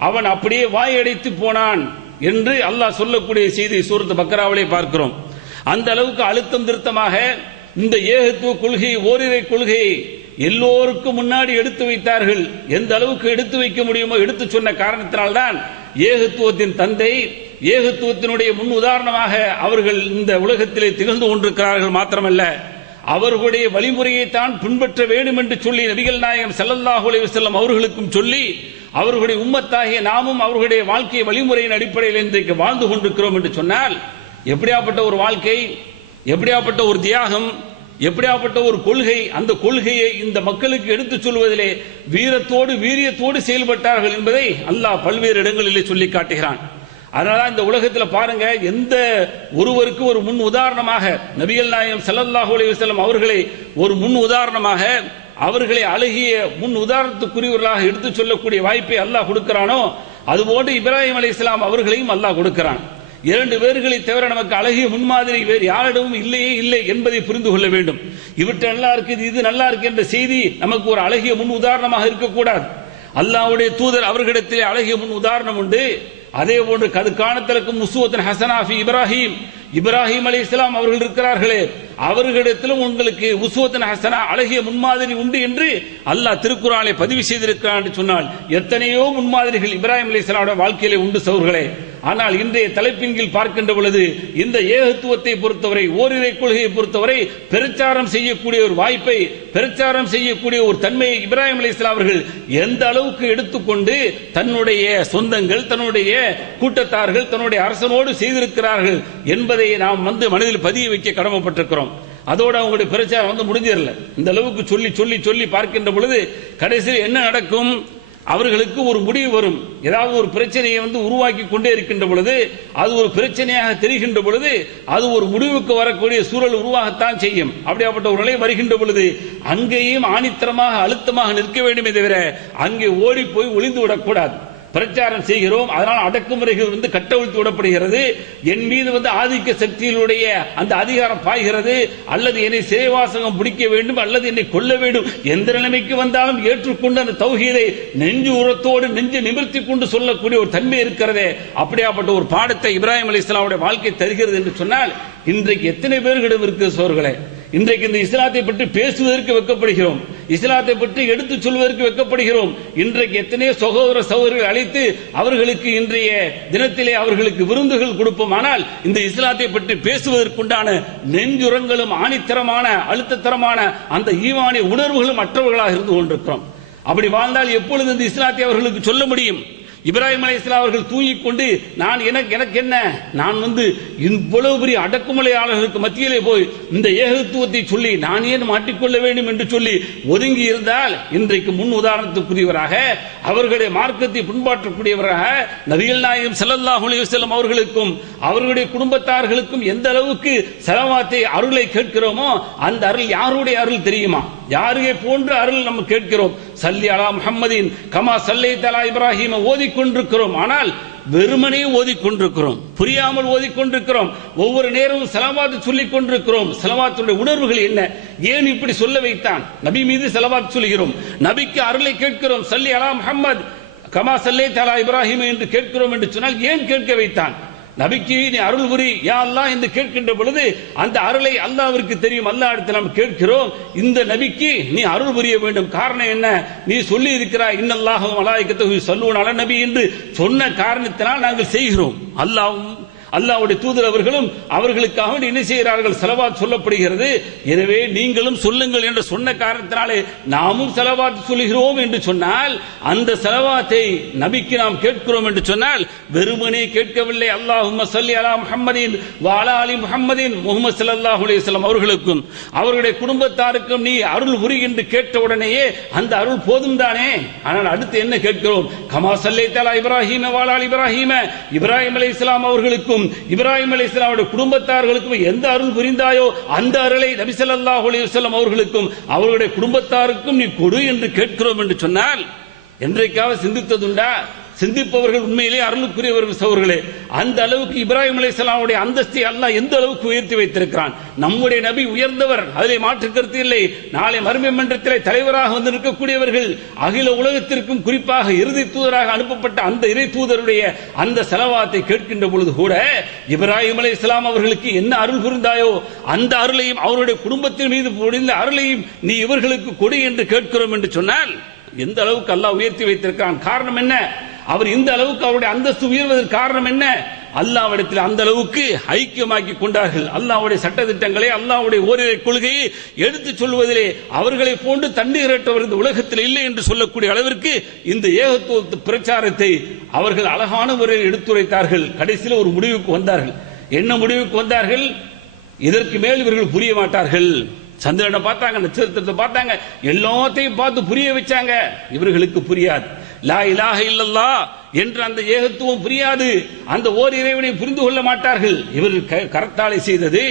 அவன் அப்படியே வாயடைத்து போனான் என்று அல்லாஹ் சொல்லக்கூடிய செய்தி சூரத் பக்ராவிலே பார்க்கிறோம். அந்த அளவுக்கு அழுத்தம் திருத்தமாக இந்த ஏகத்துவ கொள்கை, ஓரிரை கொள்கையை எல்லோருக்கும் முன்னாடி எடுத்து வைத்தார்கள். எந்த அளவுக்கு எடுத்து வைக்க முடியுமோ எடுத்து சொன்ன காரணத்தினால்தான் ஏகத்துவத்தின் தந்தை, ஏகத்துவத்தினுடைய முன் உதாரணமாக அவர்கள் இந்த உலகத்திலே திகழ்ந்து கொண்டிருக்கிறார்கள். மாத்திரமல்ல, அவர்களுடைய வழிமுறையை தான் பின்பற்ற வேண்டும் என்று சொல்லி நபிகள் நாயகம் ஸல்லல்லாஹு அலைஹி வஸல்லம் அவர்களுக்கும் சொல்லி அவர்களுடைய உம்மத்தாகிய நாமும் அவர்களுடைய வாழ்க்கை வழிமுறையின் அடிப்படையில் இன்றைக்கு வாழ்ந்து கொண்டிருக்கிறோம் என்று சொன்னால், எப்படியாப்பட்ட ஒரு வாழ்க்கை, எப்படியாப்பட்ட ஒரு தியாகம், எப்படியாப்பட்ட ஒரு கொள்கை, அந்த கொள்கையை இந்த மக்களுக்கு எடுத்துச் சொல்வதிலே வீரத்தோடு வீரியத்தோடு செயல்பட்டார்கள் என்பதை அல்லாஹ் பல்வேறு இடங்களிலே சொல்லி காட்டுகிறான். அதனால இந்த உலகத்தில் பாருங்க, எந்த ஒருவருக்கு ஒரு முன் உதாரணமாக நபிகள் நாயகம் ஸல்லல்லாஹு அலைஹி வஸல்லம் அவர்களை ஒரு முன் உதாரணமாக, அவர்களை அழகிய முன் உதாரணத்துக்குரியவர்களாக எடுத்துச் சொல்லக்கூடிய வாய்ப்பை அல்லாஹ் கொடுக்கிறானோ, அதுபோன்று இப்ராஹிம் அலைஹிஸ்ஸலாம் அவர்களையும் அல்லாஹ் கொடுக்கிறான். 2 பேர்களை தவிர நமக்கு அழகிய முன்மாதிரி வேறு யாரிடமும் இல்லையே இல்லை என்பதை புரிந்து கொள்ள வேண்டும். இவற்றை நல்லா இருக்குது, இது நல்லா இருக்கு என்ற செய்தி நமக்கு ஒரு அழகிய முன் உதாரணமாக இருக்கக்கூடாது. அல்லாஹ்வுடைய தூதர் அவர்களிடத்திலே அழகிய முன் உதாரணம் உண்டு. அதே போன்று கதுகானத்திற்கும் உஸ்வத்துன் ஹஸனா ஃபி இப்ராஹிம் அலைஹிஸ்ஸலாம் அவர்கள் இருக்கிறார்களே, அவர்களிடத்திலும் உங்களுக்கு உஸ்வத்துன் ஹஸனா அழகிய முன்மாதிரி உண்டு என்று அல்லாஹ் திருக்குர்ஆனிலே பதிவு செய்திருக்கிறான் என்று சொன்னால், எத்தனையோ முன்மாதிரிகள் இப்ராஹிம் அலைஹிஸ்ஸலாமுடைய வாழ்க்கையிலே உண்டு சகோதரர்களே. ஆனால் இன்றைய தலைப்பின் கீழ் பார்க்கின்ற பொழுது இந்த ஏகத்துவத்தை பொறுத்தவரை, ஓரிரை கொள்கையை பொறுத்தவரை பிரச்சாரம் செய்யக்கூடிய ஒரு வாய்ப்பை, பிரச்சாரம் செய்யக்கூடிய ஒரு தன்மையை இப்ராஹிம் அலைஹிஸ்ஸலாம் அவர்கள் எந்த அளவுக்கு எடுத்துக்கொண்டு தன்னுடைய சொந்தங்கள், தன்னுடைய கூட்டத்தார்கள், தன்னுடைய அரசனோடு செய்திருக்கிறார்கள் என்பதை நாம் மனதில் பதிய வைக்க கடமைப்பட்டிருக்கிறோம். அதோட அவங்களுடைய பிரச்சாரம் முடிஞ்சிடல. இந்த அளவுக்கு சொல்லி சொல்லி சொல்லி பார்க்கின்ற பொழுது கடைசியில் என்ன நடக்கும்? அவர்களுக்கு ஒரு முடிவு வரும். ஏதாவது ஒரு பிரச்சனையை உருவாக்கி கொண்டே இருக்கின்ற பொழுது, அது ஒரு பிரச்சனையாக தெரிகின்ற பொழுது, அது ஒரு முடிவுக்கு வரக்கூடிய சூழல் உருவாகத்தான் செய்யும். அப்படியாப்பட்ட ஒரு நிலை வருகின்ற பொழுது அங்கேயும் ஆணித்தரமாக அழுத்தமாக நிற்க வேண்டுமே தவிர அங்கே ஓடி போய் ஒளிந்து விடக்கூடாது. பிரச்சாரம் செய்கிறோம், அதனால் அடக்குமுறைகள் கட்டவிழ்த்து விடப்படுகிறது. என் மீது ஆதிக்க சக்திகளுடைய அந்த அதிகாரம் பாய்கிறது, அல்லது என்னை சிறைவாசகம் பிடிக்க வேண்டும், அல்லது என்னை கொல்ல வேண்டும், எந்த நிலைமைக்கு வந்தாலும் ஏற்றுக்கொண்டு அந்த தௌஹீதை நெஞ்சு உரத்தோடு நெஞ்சு நிமிர்த்தி கொண்டு சொல்லக்கூடிய ஒரு தன்மை இருக்கிறதே, அப்படியாப்பட்ட ஒரு பாடத்தை இப்ராஹிம் அலைஹிஸ்ஸலாமுடைய வாழ்க்கை தருகிறது என்று சொன்னால், இன்றைக்கு எத்தனை பேர்களிடம் இருக்குது சோர்களே? இன்றைக்கு இந்த இஸ்லாத்தை பற்றி பேசுவதற்கு வெட்கப்படுகிறோம், இஸ்லாத்தை பற்றி எடுத்துச் சொல்வதற்கு வெட்கப்படுகிறோம். இன்றைக்கு எத்தனையோ சகோதர சகோதரர்கள் அழைத்து அவர்களுக்கு இன்றைய தினத்திலே அவர்களுக்கு விருந்துகள் கொடுப்போம். ஆனால் இந்த இஸ்லாத்தை பற்றி பேசுவதற்குண்டான நெஞ்சுரங்களும் ஆணித்தரமான அழுத்தத்தரமான அந்த ஈமானிய உணர்வுகளும் மற்றவர்களாக இருந்து கொண்டிருக்கிறோம். அப்படி வாழ்ந்தால் எப்பொழுது இந்த இஸ்லாத்தை அவர்களுக்கு சொல்ல முடியும்? இப்ராஹிம் அலைஹிஸ்ஸலாம் அவர்கள் தூங்கிக் கொண்டு எனக்கு என்ன, நான் இவ்வளவு பெரிய அடக்குமுறையாளர்களுக்கு மத்தியிலே போய் இந்த ஏகத்துவத்தை சொல்லி நான் ஏன் மாட்டிக்கொள்ள வேண்டும் என்று சொல்லி ஒதுங்கி இருந்தால், இன்றைக்கு முன் உதாரணத்துக்குரியவராக, அவர்களுடைய மார்க்கத்தை பின்பற்றக்கூடியவராக நபிகள் நாயகம் ஸல்லல்லாஹு அலைஹி வஸல்லம் அவர்களுக்கும் அவர்களுடைய குடும்பத்தார்களுக்கும் எந்த அளவுக்கு ஸலவாத்தை அருளை கேட்கிறோமோ, அந்த அருள் யாருடைய அருள் தெரியுமா? யாருகை போன்ற அருள் நம்ம கேட்கிறோம். சல்லி அலா முஹம்மதின் கமா ஸல்லைத அலா இப்ராஹீம் ஓதிக்கொண்டிருக்கிறோம். ஆனால் வெறுமனே ஓதிக்கொண்டிருக்கிறோம், புரியாமல் ஓதிக்கொண்டிருக்கிறோம். ஒவ்வொரு நேரமும் ஸலவாத் சொல்லிக் கொண்டிருக்கிறோம். ஸலவாத்துடைய உணர்வுகள் என்ன? ஏன் இப்படி சொல்ல வைத்தான்? நபி மீது ஸலவாத் சொல்கிறோம், நபிக்கு அருளை கேட்கிறோம். சல்லி அலா முஹம்மத் கமா ஸல்லைத அலா இப்ராஹீம் என்று கேட்கிறோம் என்று சொன்னால் ஏன் கேட்க வைத்தான்? நபிக்கு நீ அருள் புரி யா அல்லாஹ் என்று கேட்கின்ற பொழுது அந்த அருளை அல்லாஹ்விற்கு தெரியும். அல்லாஹ் இடத்தில் நாம் கேட்கிறோம், இந்த நபிக்கு நீ அருள் புரிய வேண்டும். காரணம் என்ன? நீ சொல்லி இருக்கிறாய் இன்னல்லாஹு வ மலாயிகத்துஹு யுஸல்லூன அலன் நபி என்று சொன்ன காரணத்தினால் நாங்கள் செய்கிறோம். அல்லாஹ்வுடைய தூதர் அவர்களும் அவர்களுக்காக என்ன செய்கிறார்கள்? ஸலவாத் சொல்லப்படுகிறது. எனவே நீங்களும் சொல்லுங்கள் என்று சொன்ன காரணத்தினாலே நாமும் ஸலவாத் சொல்கிறோம் என்று சொன்னால், அந்த ஸலவாத்தை நபிக்கு நாம் கேட்கிறோம் என்று சொன்னால் வெறுமனே கேட்கவில்லை. அல்லாஹும்ம ஸல்லி அலா முஹம்மதின் வ அலா அலி முஹம்மதின், முஹம்மது ஸல்லல்லாஹு அலைஹி வஸல்லம் அவர்களுக்கும் அவருடைய குடும்பத்தாருக்கும் நீ அருள் புரி என்று கேட்ட உடனேயே அந்த அருள் போதும் தானே. ஆனால் அடுத்து என்ன கேட்கிறோம்? கமா ஸல்லைத அலா இப்ராஹீம் வ அலா அலி இப்ராஹீம், இப்ராஹிம் அலைஹிஸ்ஸலாம் அவர்களுக்கும் இப்ராஹிம் அலைஹிஸ்ஸலாமுடைய குடும்பத்தார்களுக்கும் எந்த அருள் புரிந்தாயோ அந்த அருளை நபி ஸல்லல்லாஹு அலைஹி வஸல்லம் அவர்களுக்கும் அவருடைய குடும்பத்தாருக்கும் நீ கொடு என்று கேட்கிறோம் என்று சொன்னால், என்றைக்காவது சிந்தித்ததுண்டா? சிந்திப்பவர்கள் உண்மையிலே அருளுக்குரியவர்கள் சகோதரர்களே. அந்த அளவுக்கு இப்ராஹிம் அலைஹிஸ்ஸலாமுடைய அந்தஸ்தை அல்லாஹ் எந்த அளவுக்கு உயர்த்தி வைத்திருக்கிறான். நம்முடைய நபி உயர்ந்தவர், அதிலே மாற்று கருத்து இல்லை. நாளை மறுமை மன்றத்திலே தலைவராக வந்து நிற்கக்கூடியவர்கள், அகில உலகத்திற்கும் குறிப்பாக இறுதி தூதராக அனுப்பப்பட்ட அந்த இறை தூதருடைய அந்த ஸலவாத்தை கேட்கின்ற பொழுது கூட இப்ராஹிம் அலைஹிஸ்ஸலாம் அவர்களுக்கு என்ன அருள் புரிந்தாயோ அந்த அருளையும் அவருடைய குடும்பத்தின் மீது பொழிந்த அருளையும் நீ இவர்களுக்கு கொடு என்று கேட்கிறோம் என்று சொன்னால் எந்த அளவுக்கு அல்லாஹ் உயர்த்தி வைத்திருக்கிறான். காரணம் என்ன? அவர் இந்த அளவுக்கு அவருடைய அந்தஸ்து உயர்வதற்கு காரணம் என்ன? அல்லாஹ்விடத்தில் அந்த அளவுக்கு ஐக்கியமாக்கி கொண்டார்கள். அல்லாஹ்வுடைய சட்டதிட்டங்களை, அல்லாஹ்வுடைய ஓரிரை கொள்கையை எடுத்துச் சொல்வதிலே அவர்களை போன்று தண்ணீரற்றவர் இந்த உலகத்தில் இல்லை என்று சொல்லக்கூடிய அளவிற்கு இந்த ஏகத்துவ பிரச்சாரத்தை அவர்கள் அழகான முறையில் எடுத்துரைத்தார்கள். கடைசியில் ஒரு முடிவுக்கு வந்தார்கள். என்ன முடிவுக்கு வந்தார்கள்? இதற்கு மேல் இவர்கள் புரிய மாட்டார்கள். சந்திரனை பார்த்தாங்க, நட்சத்திரத்தை பார்த்தாங்க, எல்லாத்தையும் பார்த்து புரிய வச்சாங்க. இவர்களுக்கு புரியாது. லா இலாஹ இல்லல்லாஹ் என்ற அந்த ஏகத்துவம் புரியாது. அந்த ஓர் இறைவனை புரிந்து கொள்ள மாட்டார்கள். இவர்கள் கரத்தாலே செய்தது,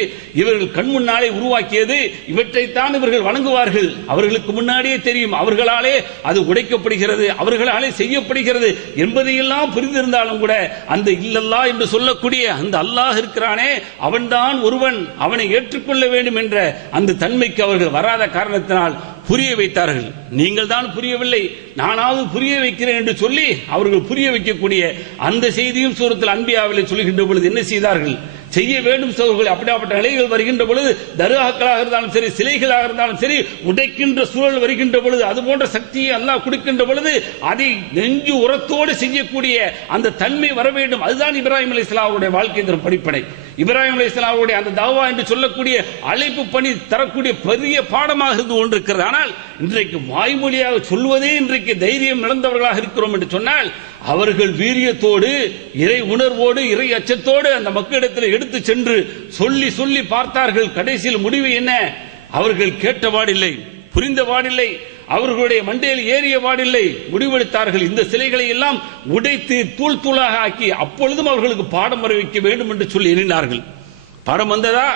இவர்கள் கண் முன்னாலே உருவாக்கியது, இவற்றைத்தான் இவர்கள் வணங்குவார்கள். அவர்களுக்கு முன்னாடியே தெரியும் அவர்களாலே அது உடைக்கப்படுகிறது, அவர்களாலே செய்யப்படுகிறது என்பதையெல்லாம் புரிந்திருந்தாலும் கூட அந்த இல்லல்லா என்று சொல்லக்கூடிய அந்த அல்லாஹ் இருக்கிறானே அவன்தான் ஒருவன், அவனை ஏற்றுக்கொள்ள வேண்டும் என்ற அந்த தன்மைக்கு அவர்கள் வராத காரணத்தினால் புரிய வைத்தார்கள். நீங்கள் தான் புரியவில்லை, நானாவது புரிய வைக்கிறேன் என்று சொல்லி அவர்கள் புரிய வைக்கக்கூடிய அந்த செய்தியும் சூரத்துல் அன்பியாவிலே சொல்கின்ற பொழுது என்ன செய்தார்கள்? செய்ய வேண்டும் சகோதரர்களே. அப்படிப்பட்ட நிலைகள் வருகின்ற பொழுது, தர்காக்களாக இருந்தாலும் சரி, சிலைகளாக இருந்தாலும் சரி, உடைக்கின்ற சூழல் வருகின்ற பொழுது, அது போன்ற சக்தியை அல்லாஹ் கொடுக்கின்ற பொழுது அதை நெஞ்சு உரத்தோடு செய்யக்கூடிய அந்த தன்மை வர வேண்டும். அதுதான் இப்ராஹிம் அலைஹிஸ்ஸலாமுடைய வாழ்க்கை தரும் படிப்பனை. இப்ராஹிம் அலைஹிஸ்ஸலாமுடைய அந்த தாவா என்று சொல்லக்கூடிய அழைப்பு பணி தரக்கூடிய பெரிய பாடமாக இருந்து கொண்டிருக்கிறது. ஆனால் இன்றைக்கு வாய்மொழியாக சொல்வதே இன்றைக்கு தைரியம் இழந்தவர்களாக இருக்கிறோம் என்று சொன்னால், அவர்கள் வீரியத்தோடு, இறை உணர்வோடு, இறை அச்சத்தோடு அந்த மக்களிடத்தில் எடுத்து சென்று சொல்லி சொல்லி பார்த்தார்கள். கடைசியில் முடிவு என்ன? அவர்கள் கேட்டபாடில்லை, புரிந்தபாடில்லை, அவர்களுடைய மண்டையில் ஏறியபாடில்லை. முடிவெடுத்தார்கள், இந்த சிலைகளை எல்லாம் உடைத்து தூள் தூளாக ஆக்கி அப்பொழுதும் அவர்களுக்கு பாடம் வர வைக்க வேண்டும் என்று சொல்லி எண்ணினார்கள். பாடம் வந்ததா?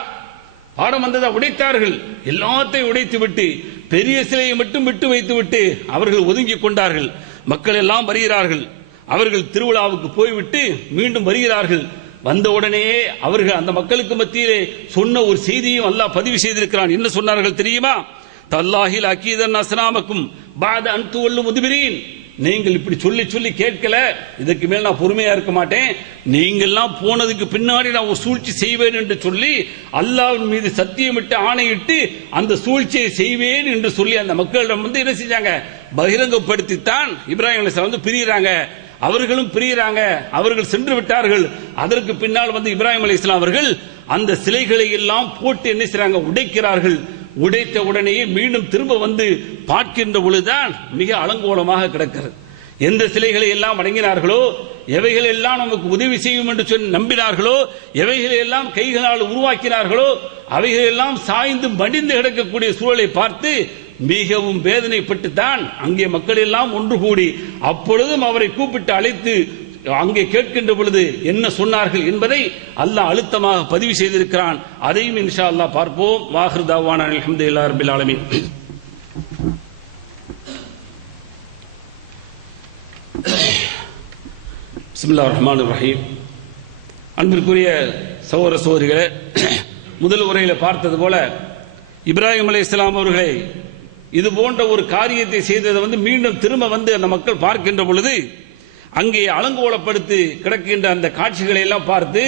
பாடம் வந்ததா? உடைத்தார்கள். எல்லாத்தையும் உடைத்து விட்டு பெரிய சிலையை மட்டும் விட்டு வைத்து விட்டு அவர்கள் ஒதுங்கிக் கொண்டார்கள். மக்கள் எல்லாம் வருகிறார்கள். அவர்கள் திருவிழாவுக்கு போய்விட்டு மீண்டும் வருகிறார்கள். வந்தவுடனே அவர்கள் அந்த மக்களுக்கு மத்தியிலே சொன்ன ஒரு செய்தியும் அல்லாஹ் பதிவு செய்திருக்கிறான். என்ன சொன்னார்கள் தெரியுமா? தல்லாஹில் அகீதன் அஸ்னாமக்கும் பாத அன்துவல்லு முதுபிரீன். நீங்கள் இப்படி சொல்லி சொல்லி கேட்கல, இதுக்கு மேல் நான் பொறுமையா இருக்க மாட்டேன், நீங்கள்லாம் போனதுக்கு பின்னாடி நான் ஒரு சூழ்ச்சி செய்வேன் என்று சொல்லி அல்லாஹ்வின் மீது சத்தியமிட்டு ஆணையிட்டு அந்த சூழ்ச்சியை செய்வேன் என்று சொல்லி அந்த மக்களிடம் வந்து என்ன செஞ்சாங்க? பகிரங்கப்படுத்தித்தான் இப்ராஹிம் அலைஹிஸ்ஸலாம் வந்து பிரிகிறாங்க. அவர்களும் பிரிகிறாங்க. அவர்கள் சென்று விட்டார்கள். அதற்கு பின்னால் வந்து இப்ராஹிம் அலைஹிஸ்ஸலாம் அவர்கள் அந்த சிலைகளை எல்லாம் போட்டு என்ன செய்றாங்க? உடைக்கிறார்கள். உடைத்த உடனேயே மீண்டும் திரும்ப வந்து பார்க்கின்ற பொழுதுதான் மிக அலங்கோலமாக கிடக்கிறது. எந்த சிலைகளை எல்லாம் வணங்கினார்களோ, எவைகள் எல்லாம் நமக்கு உதவி செய்யும் என்று சொல்லி நம்பினார்களோ, எவைகளை எல்லாம் கைகளால் உருவாக்கினார்களோ, அவைகள் எல்லாம் சாய்ந்து மடிந்து கிடக்கக்கூடிய சூழலை பார்த்து மிகவும் வேதனைப்பட்டு தான் அங்கே மக்கள் எல்லாம் ஒன்று கூடி அப்பொழுதும் அவரை கூப்பிட்டு அழைத்து அங்கே கேட்கின்ற பொழுது என்ன சொன்னார்கள் என்பதை அல்லாஹ் அழுத்தமாக பதிவு செய்திருக்கிறான். அதையும் இன்ஷா அல்லாஹ் பார்ப்போம். வாஹிர் தாவானா அல்ஹம்துலில்லாஹி ரப்பில் ஆலமீன். பிஸ்மில்லாஹிர் ரஹ்மானிர் ரஹீம். அன்பிற்குரிய சகோதர சகோதரிகளே, முதல் உரையில் பார்த்தது போல இப்ராஹிம் அலைஹிஸ்ஸலாம் அவர்களை இது போன்ற ஒரு காரியத்தை செய்ததை வந்து மீண்டும் திரும்ப வந்து அந்த மக்கள் பார்க்கின்ற பொழுது அங்கே அலங்கோலப்படுத்தி கிடக்கின்ற அந்த காட்சிகளை எல்லாம் பார்த்து,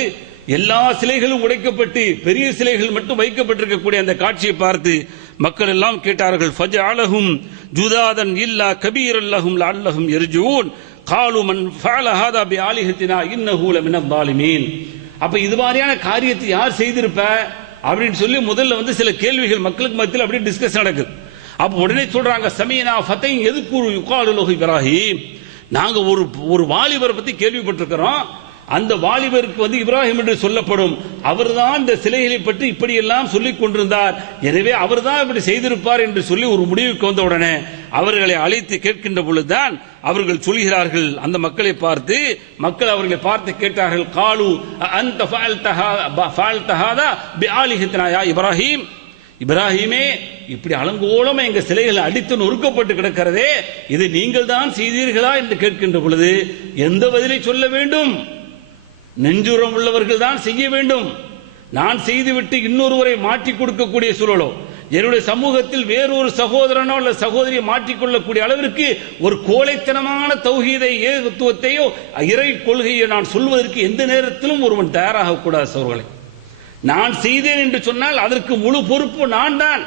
எல்லா சிலைகளும் உடைக்கப்பட்டு பெரிய சிலைகள் மட்டும் வைக்கப்பட்டிருக்கக்கூடிய அந்த காட்சியை பார்த்து மக்கள் எல்லாம் கேட்டார்கள். ஃபஜஅலஹும் ஜுதாதன் இல்லா கபீரல்லஹும் லஅல்லஹும் யர்ஜூன் காலு மன் ஃபஅல ஹாதா பிஆலிஹத்தினா இன்னஹு லமினல் ஸாலிமீன். அப்ப இது மாதிரியான காரியத்தை யார் செய்திருப்ப அப்படின்னு சொல்லி முதல்ல வந்து சில கேள்விகள் மக்களுக்கு மத்தியில் அப்படியே டிஸ்கஸ் நடக்குது. அப்ப உடனே சொல்றாங்க, சமீனா ஃபதை எதுக்குரு யுகாலு லஹு இப்ராஹிம். நாங்க ஒரு வாலிபரை பத்தி கேள்விப்பட்டிருக்கிறோம். அந்த வாலிபருக்கு வந்து இப்ராஹிம் என்று சொல்லப்படும். அவர்தான் இந்த சிலைகளை பற்றி இப்படி எல்லாம் சொல்லிக் கொண்டிருந்தார். எனவே அவர்தான் இப்படி செய்திருப்பார் என்று சொல்லி ஒரு முடிவுக்கு வந்த உடனே அவர்களை அழைத்து கேட்கின்ற பொழுதுதான் அவர்கள் சொல்கிறார்கள். அந்த மக்களை பார்த்து மக்கள் அவர்களை பார்த்து கேட்டார்கள், காலு அன்த ஃபஅல்த ஹாதா பிஆலிஹத்தினா யா இப்ராஹிம். இப்ராஹிமே, இப்படி அலங்கோலமா எங்க சிலைகள் அடித்து நொறுக்கப்பட்டு கிடக்கிறதே, இது நீங்கள் தான் செய்தீர்களா என்று கேட்கின்ற பொழுது எந்த பதிலை சொல்ல வேண்டும்? நெஞ்சுரம் உள்ளவர்கள் தான் செய்ய வேண்டும். நான் செய்துவிட்டு இன்னொருவரை மாற்றிக் கொடுக்கக்கூடிய சூழலோ, என்னுடைய சமூகத்தில் வேறொரு சகோதரனோ அல்ல சகோதரியை மாற்றிக்கொள்ளக்கூடிய அளவிற்கு ஒரு கோழைத்தனமான தௌஹீதை ஏகத்துவத்தையோ இறை கொள்கையை நான் சொல்வதற்கு எந்த நேரத்திலும் ஒருவன் தயாராக கூடாது. சோர்களே, நான் செய்தேன் என்று சொன்னால் அதற்கு முழு பொறுப்பு நான் தான்.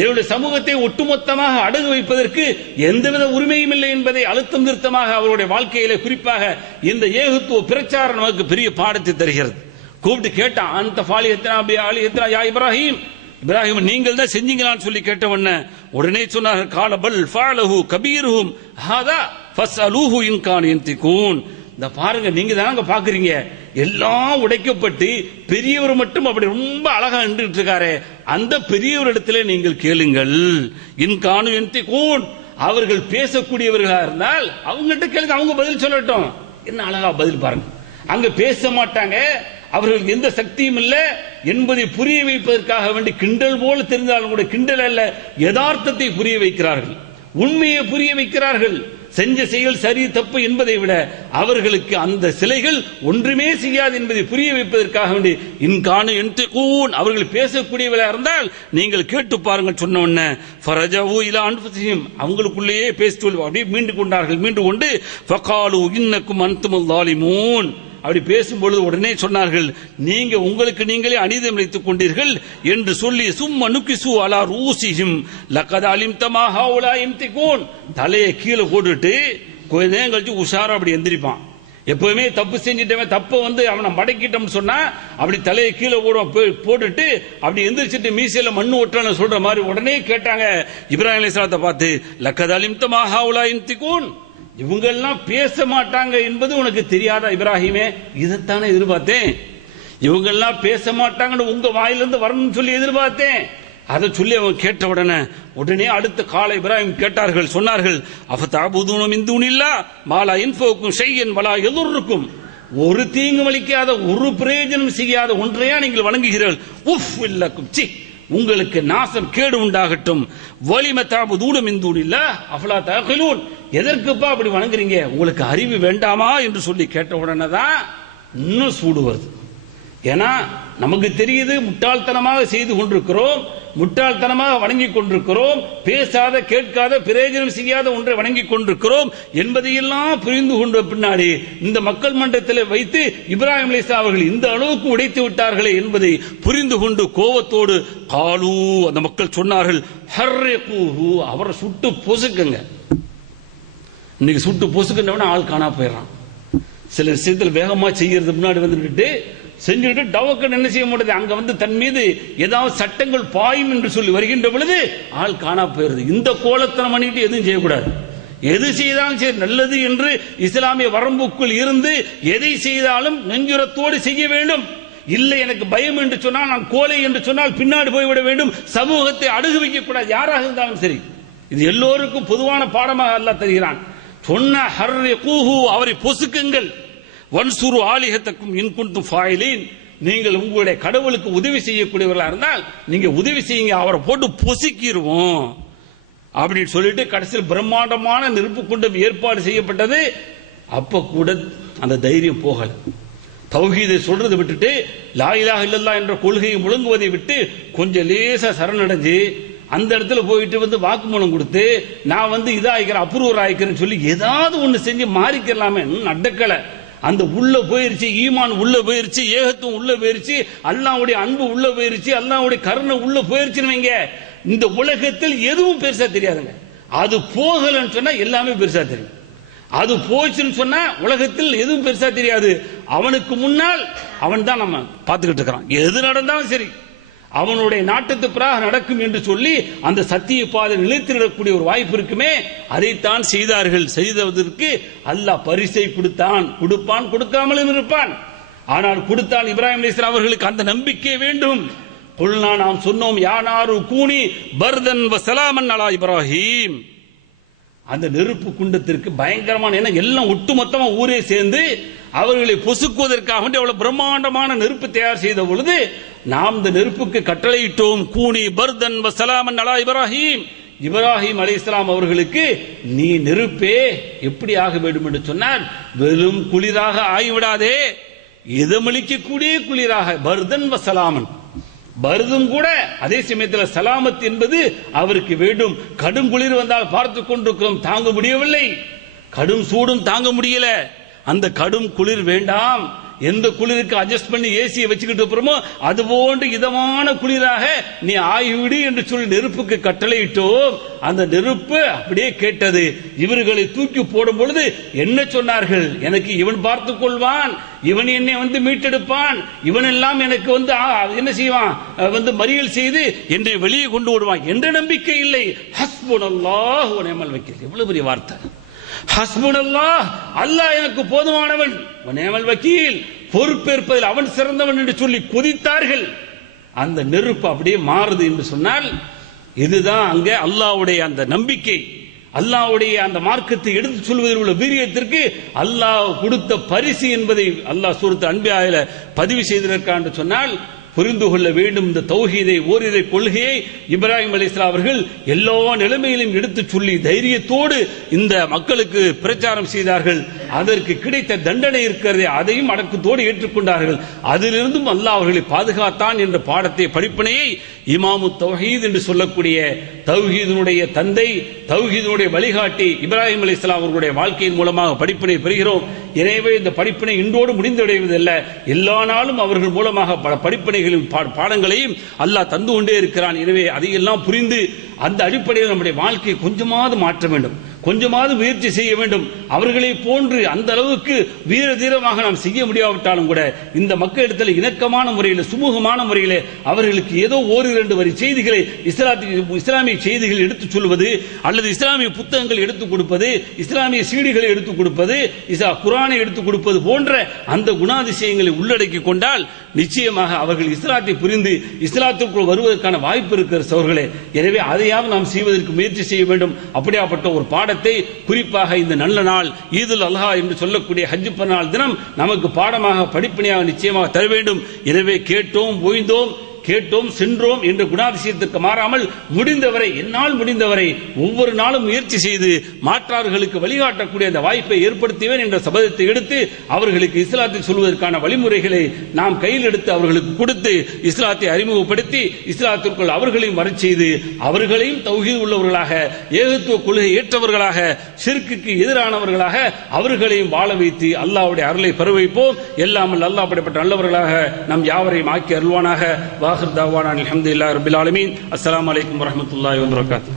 என்னுடைய சமூகத்தை ஒட்டுமொத்தமாக அடகு வைப்பதற்கு எந்தவித உரிமையும் இல்லை என்பதை அழுத்தம் திருத்தமாக அவருடைய வாழ்க்கையிலே குறிப்பாக இந்த ஏகத்துவ பிரச்சாரம் நமக்கு பெரிய பாடத்தை தருகிறது. கூப்பிட்டு கேட்டான், அந்த ஃபாலியத்னா யா இப்ராஹிம், இப்ராஹிம் நீங்கள் தான் செஞ்சீங்களான்னு சொல்லி கேட்டவன உடனே சொன்னார்கள், கால பல் ஃபஅலஹு கபீருஹும் ஹாதா ஃபஸ்அலூஹு இன் கான யன்திகூன். இந்த பாருங்க, நீங்க தாங்க பாக்குறீங்க, எல்லாம் உடைக்கப்பட்டு பெரியவர் மட்டும் அப்படி ரொம்ப அழகா நின்றுட்டு இருக்காரு, அந்த பெரியவரிடத்திலே நீங்கள் கேளுங்கள். இன் கான யன்திகூன், அவர்கள் பேசக்கூடியவர்களா இருந்தால் அவங்ககிட்ட கேளுங்க, அவங்க பதில் சொல்லட்டும். என்ன அழகா பதில் பாருங்க. அங்க பேச மாட்டாங்க, அவர்களுக்கு எந்த சக்தியும் இல்ல என்பதை புரிய வைப்பதற்காக வேண்டி கிண்டல் போல தெரிந்தாலும் கூட கிண்டல் அல்ல, யதார்த்தத்தை புரிய வைக்கிறார்கள், உண்மையை புரிய வைக்கிறார்கள். செஞ்ச செயல் சரி தப்பு என்பதை விட அவர்களுக்கு அந்த சிலைகள் ஒன்றுமே செய்யாது என்பதை புரிய வைப்பதற்காக வேண்டி இன்கானு யன்திகூன், அவர்கள் பேசக்கூடியவர்களாக இருந்தால் நீங்கள் கேட்டு பாருங்கள் சொன்ன உடனே ஃபரஜவு இலா அன்ஃபுஸிஹிம், அவங்களுக்குள்ளேயே பேசிட்டு அப்படியே மீண்டு கொண்டார்கள். மீண்டு கொண்டு ஃபகாலு இன்னக்கும் அன்துமுல் ஸாலிமூன், அப்படி பேசும்பொழுது உடனே சொன்னார்கள், நீங்க உங்களுக்கு நீங்களே அநீதம் இழைத்துக் கொண்டீர்கள் என்று சொல்லி சும்ம நுகிசு அலா ரூசிஹிம் லகத் அலிம்த மா ஹவுலா யன்திகூன், தலையை கீழே போட்டுட்டு கொஞ்ச நேரம் கழிச்சு உஷாரா அப்படி எந்திரிப்பான். எப்பவுமே தப்பு செஞ்சிட்டவன் தப்ப அவனை மடக்கிட்டோம்னு சொன்னா அப்படி தலையை கீழே போட்டுட்டு அப்படி எந்திரிச்சிட்டு மீசையில மண்ணு ஒட்டுறான்னு சொல்ற மாதிரி உடனே கேட்டாங்க இப்ராஹிம் அலைஹிஸ்ஸலாத்தை பார்த்து, லகத் அலிம்த மா ஹவுலா யன்திகூன், இவங்க எல்லாம் பேச மாட்டாங்க என்பது உனக்கு தெரியாதா இப்ராஹிமே? இதைத்தானே எதிர்பார்த்தேன். இவங்க எல்லாம் பேச மாட்டாங்கன்னு உங்க வாயிலிருந்து வரணும்னு சொல்லி எதிர்பார்த்தேன். அதை சொல்லி அவன் கேட்ட உடனே அடுத்த காலை இப்ராஹிம் கேட்டார்கள், சொன்னார்கள், அஃபதஅபுதூன மின் தூனில்லாஹ் மா லா யன்ஃபஉக்கும் ஷையன் வலா யதுர்ருக்கும், ஒரு தீங்கு அளிக்காத ஒரு பிரயோஜனம் செய்யாத ஒன்றையா நீங்கள் வணங்குகிறீர்கள். உஃப் இல்லக்கும், சி உங்களுக்கு நாசம் கேடு உண்டாகட்டும். வலிம தஅபுதூன மின் தூனில்லாஹ் அஃபலா தஅகிலூன், எதற்குப்பா அப்படி வணங்குறீங்க, உங்களுக்கு அறிவு வேண்டாமா என்று சொல்லி கேட்ட உடனே தான் இன்னும் சூடு வருது. ஏன்னா நமக்கு தெரியுது முட்டாள்தனமாக செய்து கொண்டிருக்கிறோம், முட்டாள்தனமாக வணங்கி கொண்டிருக்கிறோம், பேசாத கேட்காத பிரயோஜனம் செய்யாத ஒன்றை வணங்கி கொண்டிருக்கிறோம் என்பதையெல்லாம் புரிந்து கொண்ட பின்னாடி இந்த மக்கள் மன்றத்தில் வைத்து இப்ராஹிம் அலைஹிஸ்ஸலாம் அவர்கள் இந்த அளவுக்கு உடைத்து விட்டார்களே என்பதை புரிந்து கொண்டு கோபத்தோடு காலூ, அந்த மக்கள் சொன்னார்கள், ஹர்ரிகூஹு, அவரை சுட்டு பொசுக்குங்க. இன்னைக்கு சுட்டு பொசுக்குன்னா ஆள் காணா போயிடறான். சில விஷயத்தில் வேகமா செய்யறது முன்னாடி வந்துட்டு செஞ்சுட்டு டவக்கன் என்ன செய்ய முடியாது, அங்க தன் மீது ஏதாவது சட்டங்கள் பாயும் என்று சொல்லி வருகின்ற பொழுது ஆள் காணா போயிருது. இந்த கோலத்தனம் பண்ணிட்டு எதுவும் செய்யக்கூடாது. எது செய்தாலும் சரி நல்லது என்று இஸ்லாமிய வரம்புக்குள் இருந்து எதை செய்தாலும் நெஞ்சுரத்தோடு செய்ய வேண்டும். இல்லை எனக்கு பயம் என்று சொன்னால், நான் கோலை என்று சொன்னால் பின்னாடி போய்விட வேண்டும், சமூகத்தை அடகு வைக்க கூடாது, யாராக இருந்தாலும் சரி. இது எல்லோருக்கும் பொதுவான பாடமாக அல்லாஹ் தருகிறான். சொன்ன ஹர்ரிகூஹு, அவரை பொசுக்குங்கள். வன்சுரு ஆலிஹத்தக்கும் இன் குன்தும் ஃபாயிலீன், நீங்கள் உங்களுடைய கடவுளுக்கு உதவி செய்யக்கூடியவர்களா இருந்தால் நீங்க உதவி செய்யுங்க, அவரை போட்டு பொசுக்கிடுவோம் அப்படின்னு சொல்லிட்டு கடைசியில் பிரம்மாண்டமான நெருப்பு குண்டம் ஏற்பாடு செய்யப்பட்டது. அப்ப கூட அந்த தைரியம் போகல. தௌஹீதை சொல்றதை விட்டுட்டு லா இலாஹ இல்லல்லாஹ் என்ற கொள்கையை முழங்குவதை விட்டு கொஞ்சம் லேசா சரணடைஞ்சு அந்த இடத்துல போயிட்டு வாக்குமூலம் கொடுத்து நான் இதாகிறேன் அப்ரூவர் ஆயிக்கிறேன்னு சொல்லி ஏதாவது ஒண்ணு செஞ்சு மாறிக்கலாமே, நடக்கல. அந்த உள்ள போயிருச்சு, ஈமான் உள்ள போயிருச்சு, ஏகத்துவம் உள்ள போயிருச்சு, அல்லாஹ்வுடைய அன்பு உள்ள போயிருச்சு, அல்லாஹ்வுடைய கருணை உள்ள போயிருச்சுன்னு வைங்க, இந்த உலகத்தில் எதுவும் பெருசா தெரியாதுங்க. அது போகலன்னு சொன்னா எல்லாமே பெருசா தெரியும். அது போச்சுன்னு சொன்னா உலகத்தில் எதுவும் பெருசா தெரியாது. அவனுக்கு முன்னால் அவன் தான் நம்ம பார்த்துக்கிட்டு இருக்கிறான். எது நடந்தாலும் சரி அவனுடைய நாட்டத்து பிராக நடக்கும் என்று சொல்லி அந்த சத்திய பாதை நிலைத்திடக்கூடிய ஒரு வாய்ப்பு இருக்குமே, அதைத்தான் செய்தார்கள். செய்ததற்கு அல்லாஹ் பரிசை கொடுத்தான், கொடுப்பான், கொடுக்காமலும் இருப்பான். ஆனால் கொடுத்தான். இப்ராஹிம் அலைஹிஸ்ஸலாம் அவர்களுக்கு அந்த நம்பிக்கை வேண்டும். குல்னா, நாம் சொன்னோம், யானாரு கூனி பர்தன் வ ஸலாமன் அலா இப்ராஹிம். அந்த நெருப்பு குண்டத்திற்கு பயங்கரமான, ஏன்னா எல்லாம் ஒட்டுமொத்தமா ஊரே சேர்ந்து அவர்களை பொசுக்குவதற்காக அவ்வளவு பிரம்மாண்டமான நெருப்பு தயார் செய்த பொழுது நாம் இந்த நெருப்புக்கு கட்டளையிட்டோம், கூனி பர்தன் வ ஸலாமன் அலா இப்ராஹிம். இப்ராஹிம் அலைஹிஸ்ஸலாம் அவர்களுக்கு நீ நெருப்பே எப்படி ஆக வேண்டும் என்று சொன்னார், வெறும் குளிராக ஆகிவிடாதே, இதமளிக்கக்கூடிய குளிராக, பர்தன் வ ஸலாமன். பர்தும் கூட அதே சமயத்தில் சலாமத் என்பது அவருக்கு வேண்டும். கடும் குளிர் வந்தால் பார்த்துக் கொண்டிருக்கிறோம், தாங்க முடியவில்லை. கடும் சூடும் தாங்க முடியல, அந்த கடும் குளிர் வேண்டாம். எந்த குளிருக்கு அட்ஜஸ்ட் பண்ணி ஏசியை வச்சுக்கிட்டு போறோமோ அது போன்று இதமான குளிராக நீ ஆகிவிடு என்று சொல்லி நெருப்புக்கு கட்டளையிட்டோம். அந்த நெருப்பு அப்படியே கேட்டது. இவர்களை தூக்கி போடும் பொழுது என்ன சொன்னார்கள், எனக்கு இவன் பார்த்துக் கொள்வான், இவன் என்னை மீட்டெடுப்பான், இவன் எல்லாம் எனக்கு என்ன செய்வான், மறியல் செய்து என்னை வெளியே கொண்டு விடுவான் என்ற நம்பிக்கை இல்லை. ஹஸ்புனல்லாஹு வ நிஅமல் வக்கீல். எவ்வளவு பெரிய வார்த்தை. ஹஸ்புனல்லாஹ், அல்லாஹ் எனக்கு போதுமானவன், வ நிஅமல் வக்கீல், பொறுப்பேற்பதில் அவன் சிறந்தவன் என்று சொல்லி கொதித்தார்கள். அந்த நெருப்பு அப்படியே மாறுது என்று சொன்னால் இதுதான் அங்க அல்லாஹ்வுடைய அந்த நம்பிக்கை, அல்லாஹ்வுடைய அந்த மார்க்கத்தை எடுத்து சொல்வதில் உள்ள வீரியத்திற்கு அல்லாஹ் கொடுத்த பரிசு என்பதை அல்லாஹ் சூரத்து அன்பியாயில பதிவு செய்திருக்கான் என்று சொன்னால் புரிந்து கொள்ள வேண்டும். இந்த தௌஹீதை, ஓரிரை கொள்கையை இப்ராஹிம் அலைஹிஸ்ஸலாம் அவர்கள் எல்லா நிலைமையிலும் எடுத்து சொல்லி தைரியத்தோடு இந்த மக்களுக்கு பிரச்சாரம் செய்தார்கள். அதற்கு கிடைத்த தண்டனை இருக்கிறதே அதையும் அடக்கத்தோடு ஏற்றுக்கொண்டார்கள். அதிலிருந்தும் அல்லாஹ் அவர்களை பாதுகாத்தான் என்ற பாடத்தை, படிப்பினையை இமாமு தௌஹீத் என்று சொல்லக்கூடிய தௌஹீதினுடைய தந்தை, தௌஹீதினுடைய வழிகாட்டி இப்ராஹிம் அலைஹிஸ்ஸலாம் அவர்களுடைய வாழ்க்கையின் மூலமாக படிப்பினை பெறுகிறோம். எனவே இந்த படிப்பினை இன்றோடு முடிந்தடைவதில்லை, எல்லா நாளும் அவர்கள் மூலமாக பல படிப்பினைகளின் பாடங்களையும் அல்லாஹ் தந்து கொண்டே இருக்கிறான். எனவே அதையெல்லாம் புரிந்து அந்த அடிப்படையில் நம்முடைய வாழ்க்கையை கொஞ்சமாவது மாற்ற வேண்டும், கொஞ்சமாவது முயற்சி செய்ய வேண்டும். அவர்களை போன்று அந்த அளவுக்கு வீர தீரமாக நாம் செய்ய முடியாவிட்டாலும் கூட இந்த மக்களிடத்தில் இணக்கமான முறையில், சுமூகமான முறையில் அவர்களுக்கு ஏதோ ஓரிரண்டு வரி செய்திகளை, இஸ்லாமிய செய்திகள் எடுத்துச் சொல்வது, அல்லது இஸ்லாமிய புத்தகங்கள் எடுத்துக் கொடுப்பது, இஸ்லாமிய சீடிகளை எடுத்துக் கொடுப்பது, குர்ஆனை எடுத்துக் கொடுப்பது போன்ற அந்த குணாதிசயங்களை உள்ளடக்கி கொண்டால் நிச்சயமாக அவர்கள் இஸ்லாத்தை புரிந்து இஸ்லாத்திற்குள் வருவதற்கான வாய்ப்பு இருக்கிற சோர்களே. எனவே அதையாவது நாம் செய்வதற்கு முயற்சி செய்ய வேண்டும். அப்படியாப்பட்ட ஒரு பாடத்தை குறிப்பாக இந்த நல்ல நாள் ஈதுல் அல்ஹா என்று சொல்லக்கூடிய ஹஜ் பெருநாள் தினம் நமக்கு பாடமாக, படிப்பினையாக நிச்சயமாக தர வேண்டும். எனவே கேட்டோம், ஓய்ந்தோம், கேட்டோம், சென்றோம் என்ற குணாதிசயத்திற்கு மாறாமல் முடிந்தவரை, என்னால் முடிந்தவரை ஒவ்வொரு நாளும் முயற்சி செய்து மாற்றார்களுக்கு வழிகாட்டக்கூடிய அந்த வாய்ப்பை ஏற்படுத்துவேன் என்ற சபதத்தை எடுத்து அவர்களுக்கு இஸ்லாத்தை சொல்வதற்கான வழிமுறைகளை நாம் கையில் எடுத்து அவர்களுக்கு கொடுத்து இஸ்லாத்தை அறிமுகப்படுத்தி இஸ்லாத்திற்குள் அவர்களையும் வரச் செய்து அவர்களையும் தௌஹீத் உள்ளவர்களாக, ஏகத்துவ கொள்கை ஏற்றவர்களாக, ஷிர்க்குக்கு எதிரானவர்களாக அவர்களையும் வாழ வைத்து அல்லாஹ்வுடைய அருளை பெற வைப்போம். எல்லாம் அல்லாஹ் அப்படிப்பட்ட நல்லவர்களாக நம் யாவரையும் ஆக்கி அருள்வானாக. வாஹிர் தாவானா அல்ஹம்துலில்லாஹி ரப்பில் ஆலமீன். அஸ்ஸலாமு அலைக்கும் வரஹ்மத்துல்லாஹி வபரகாத்துஹு.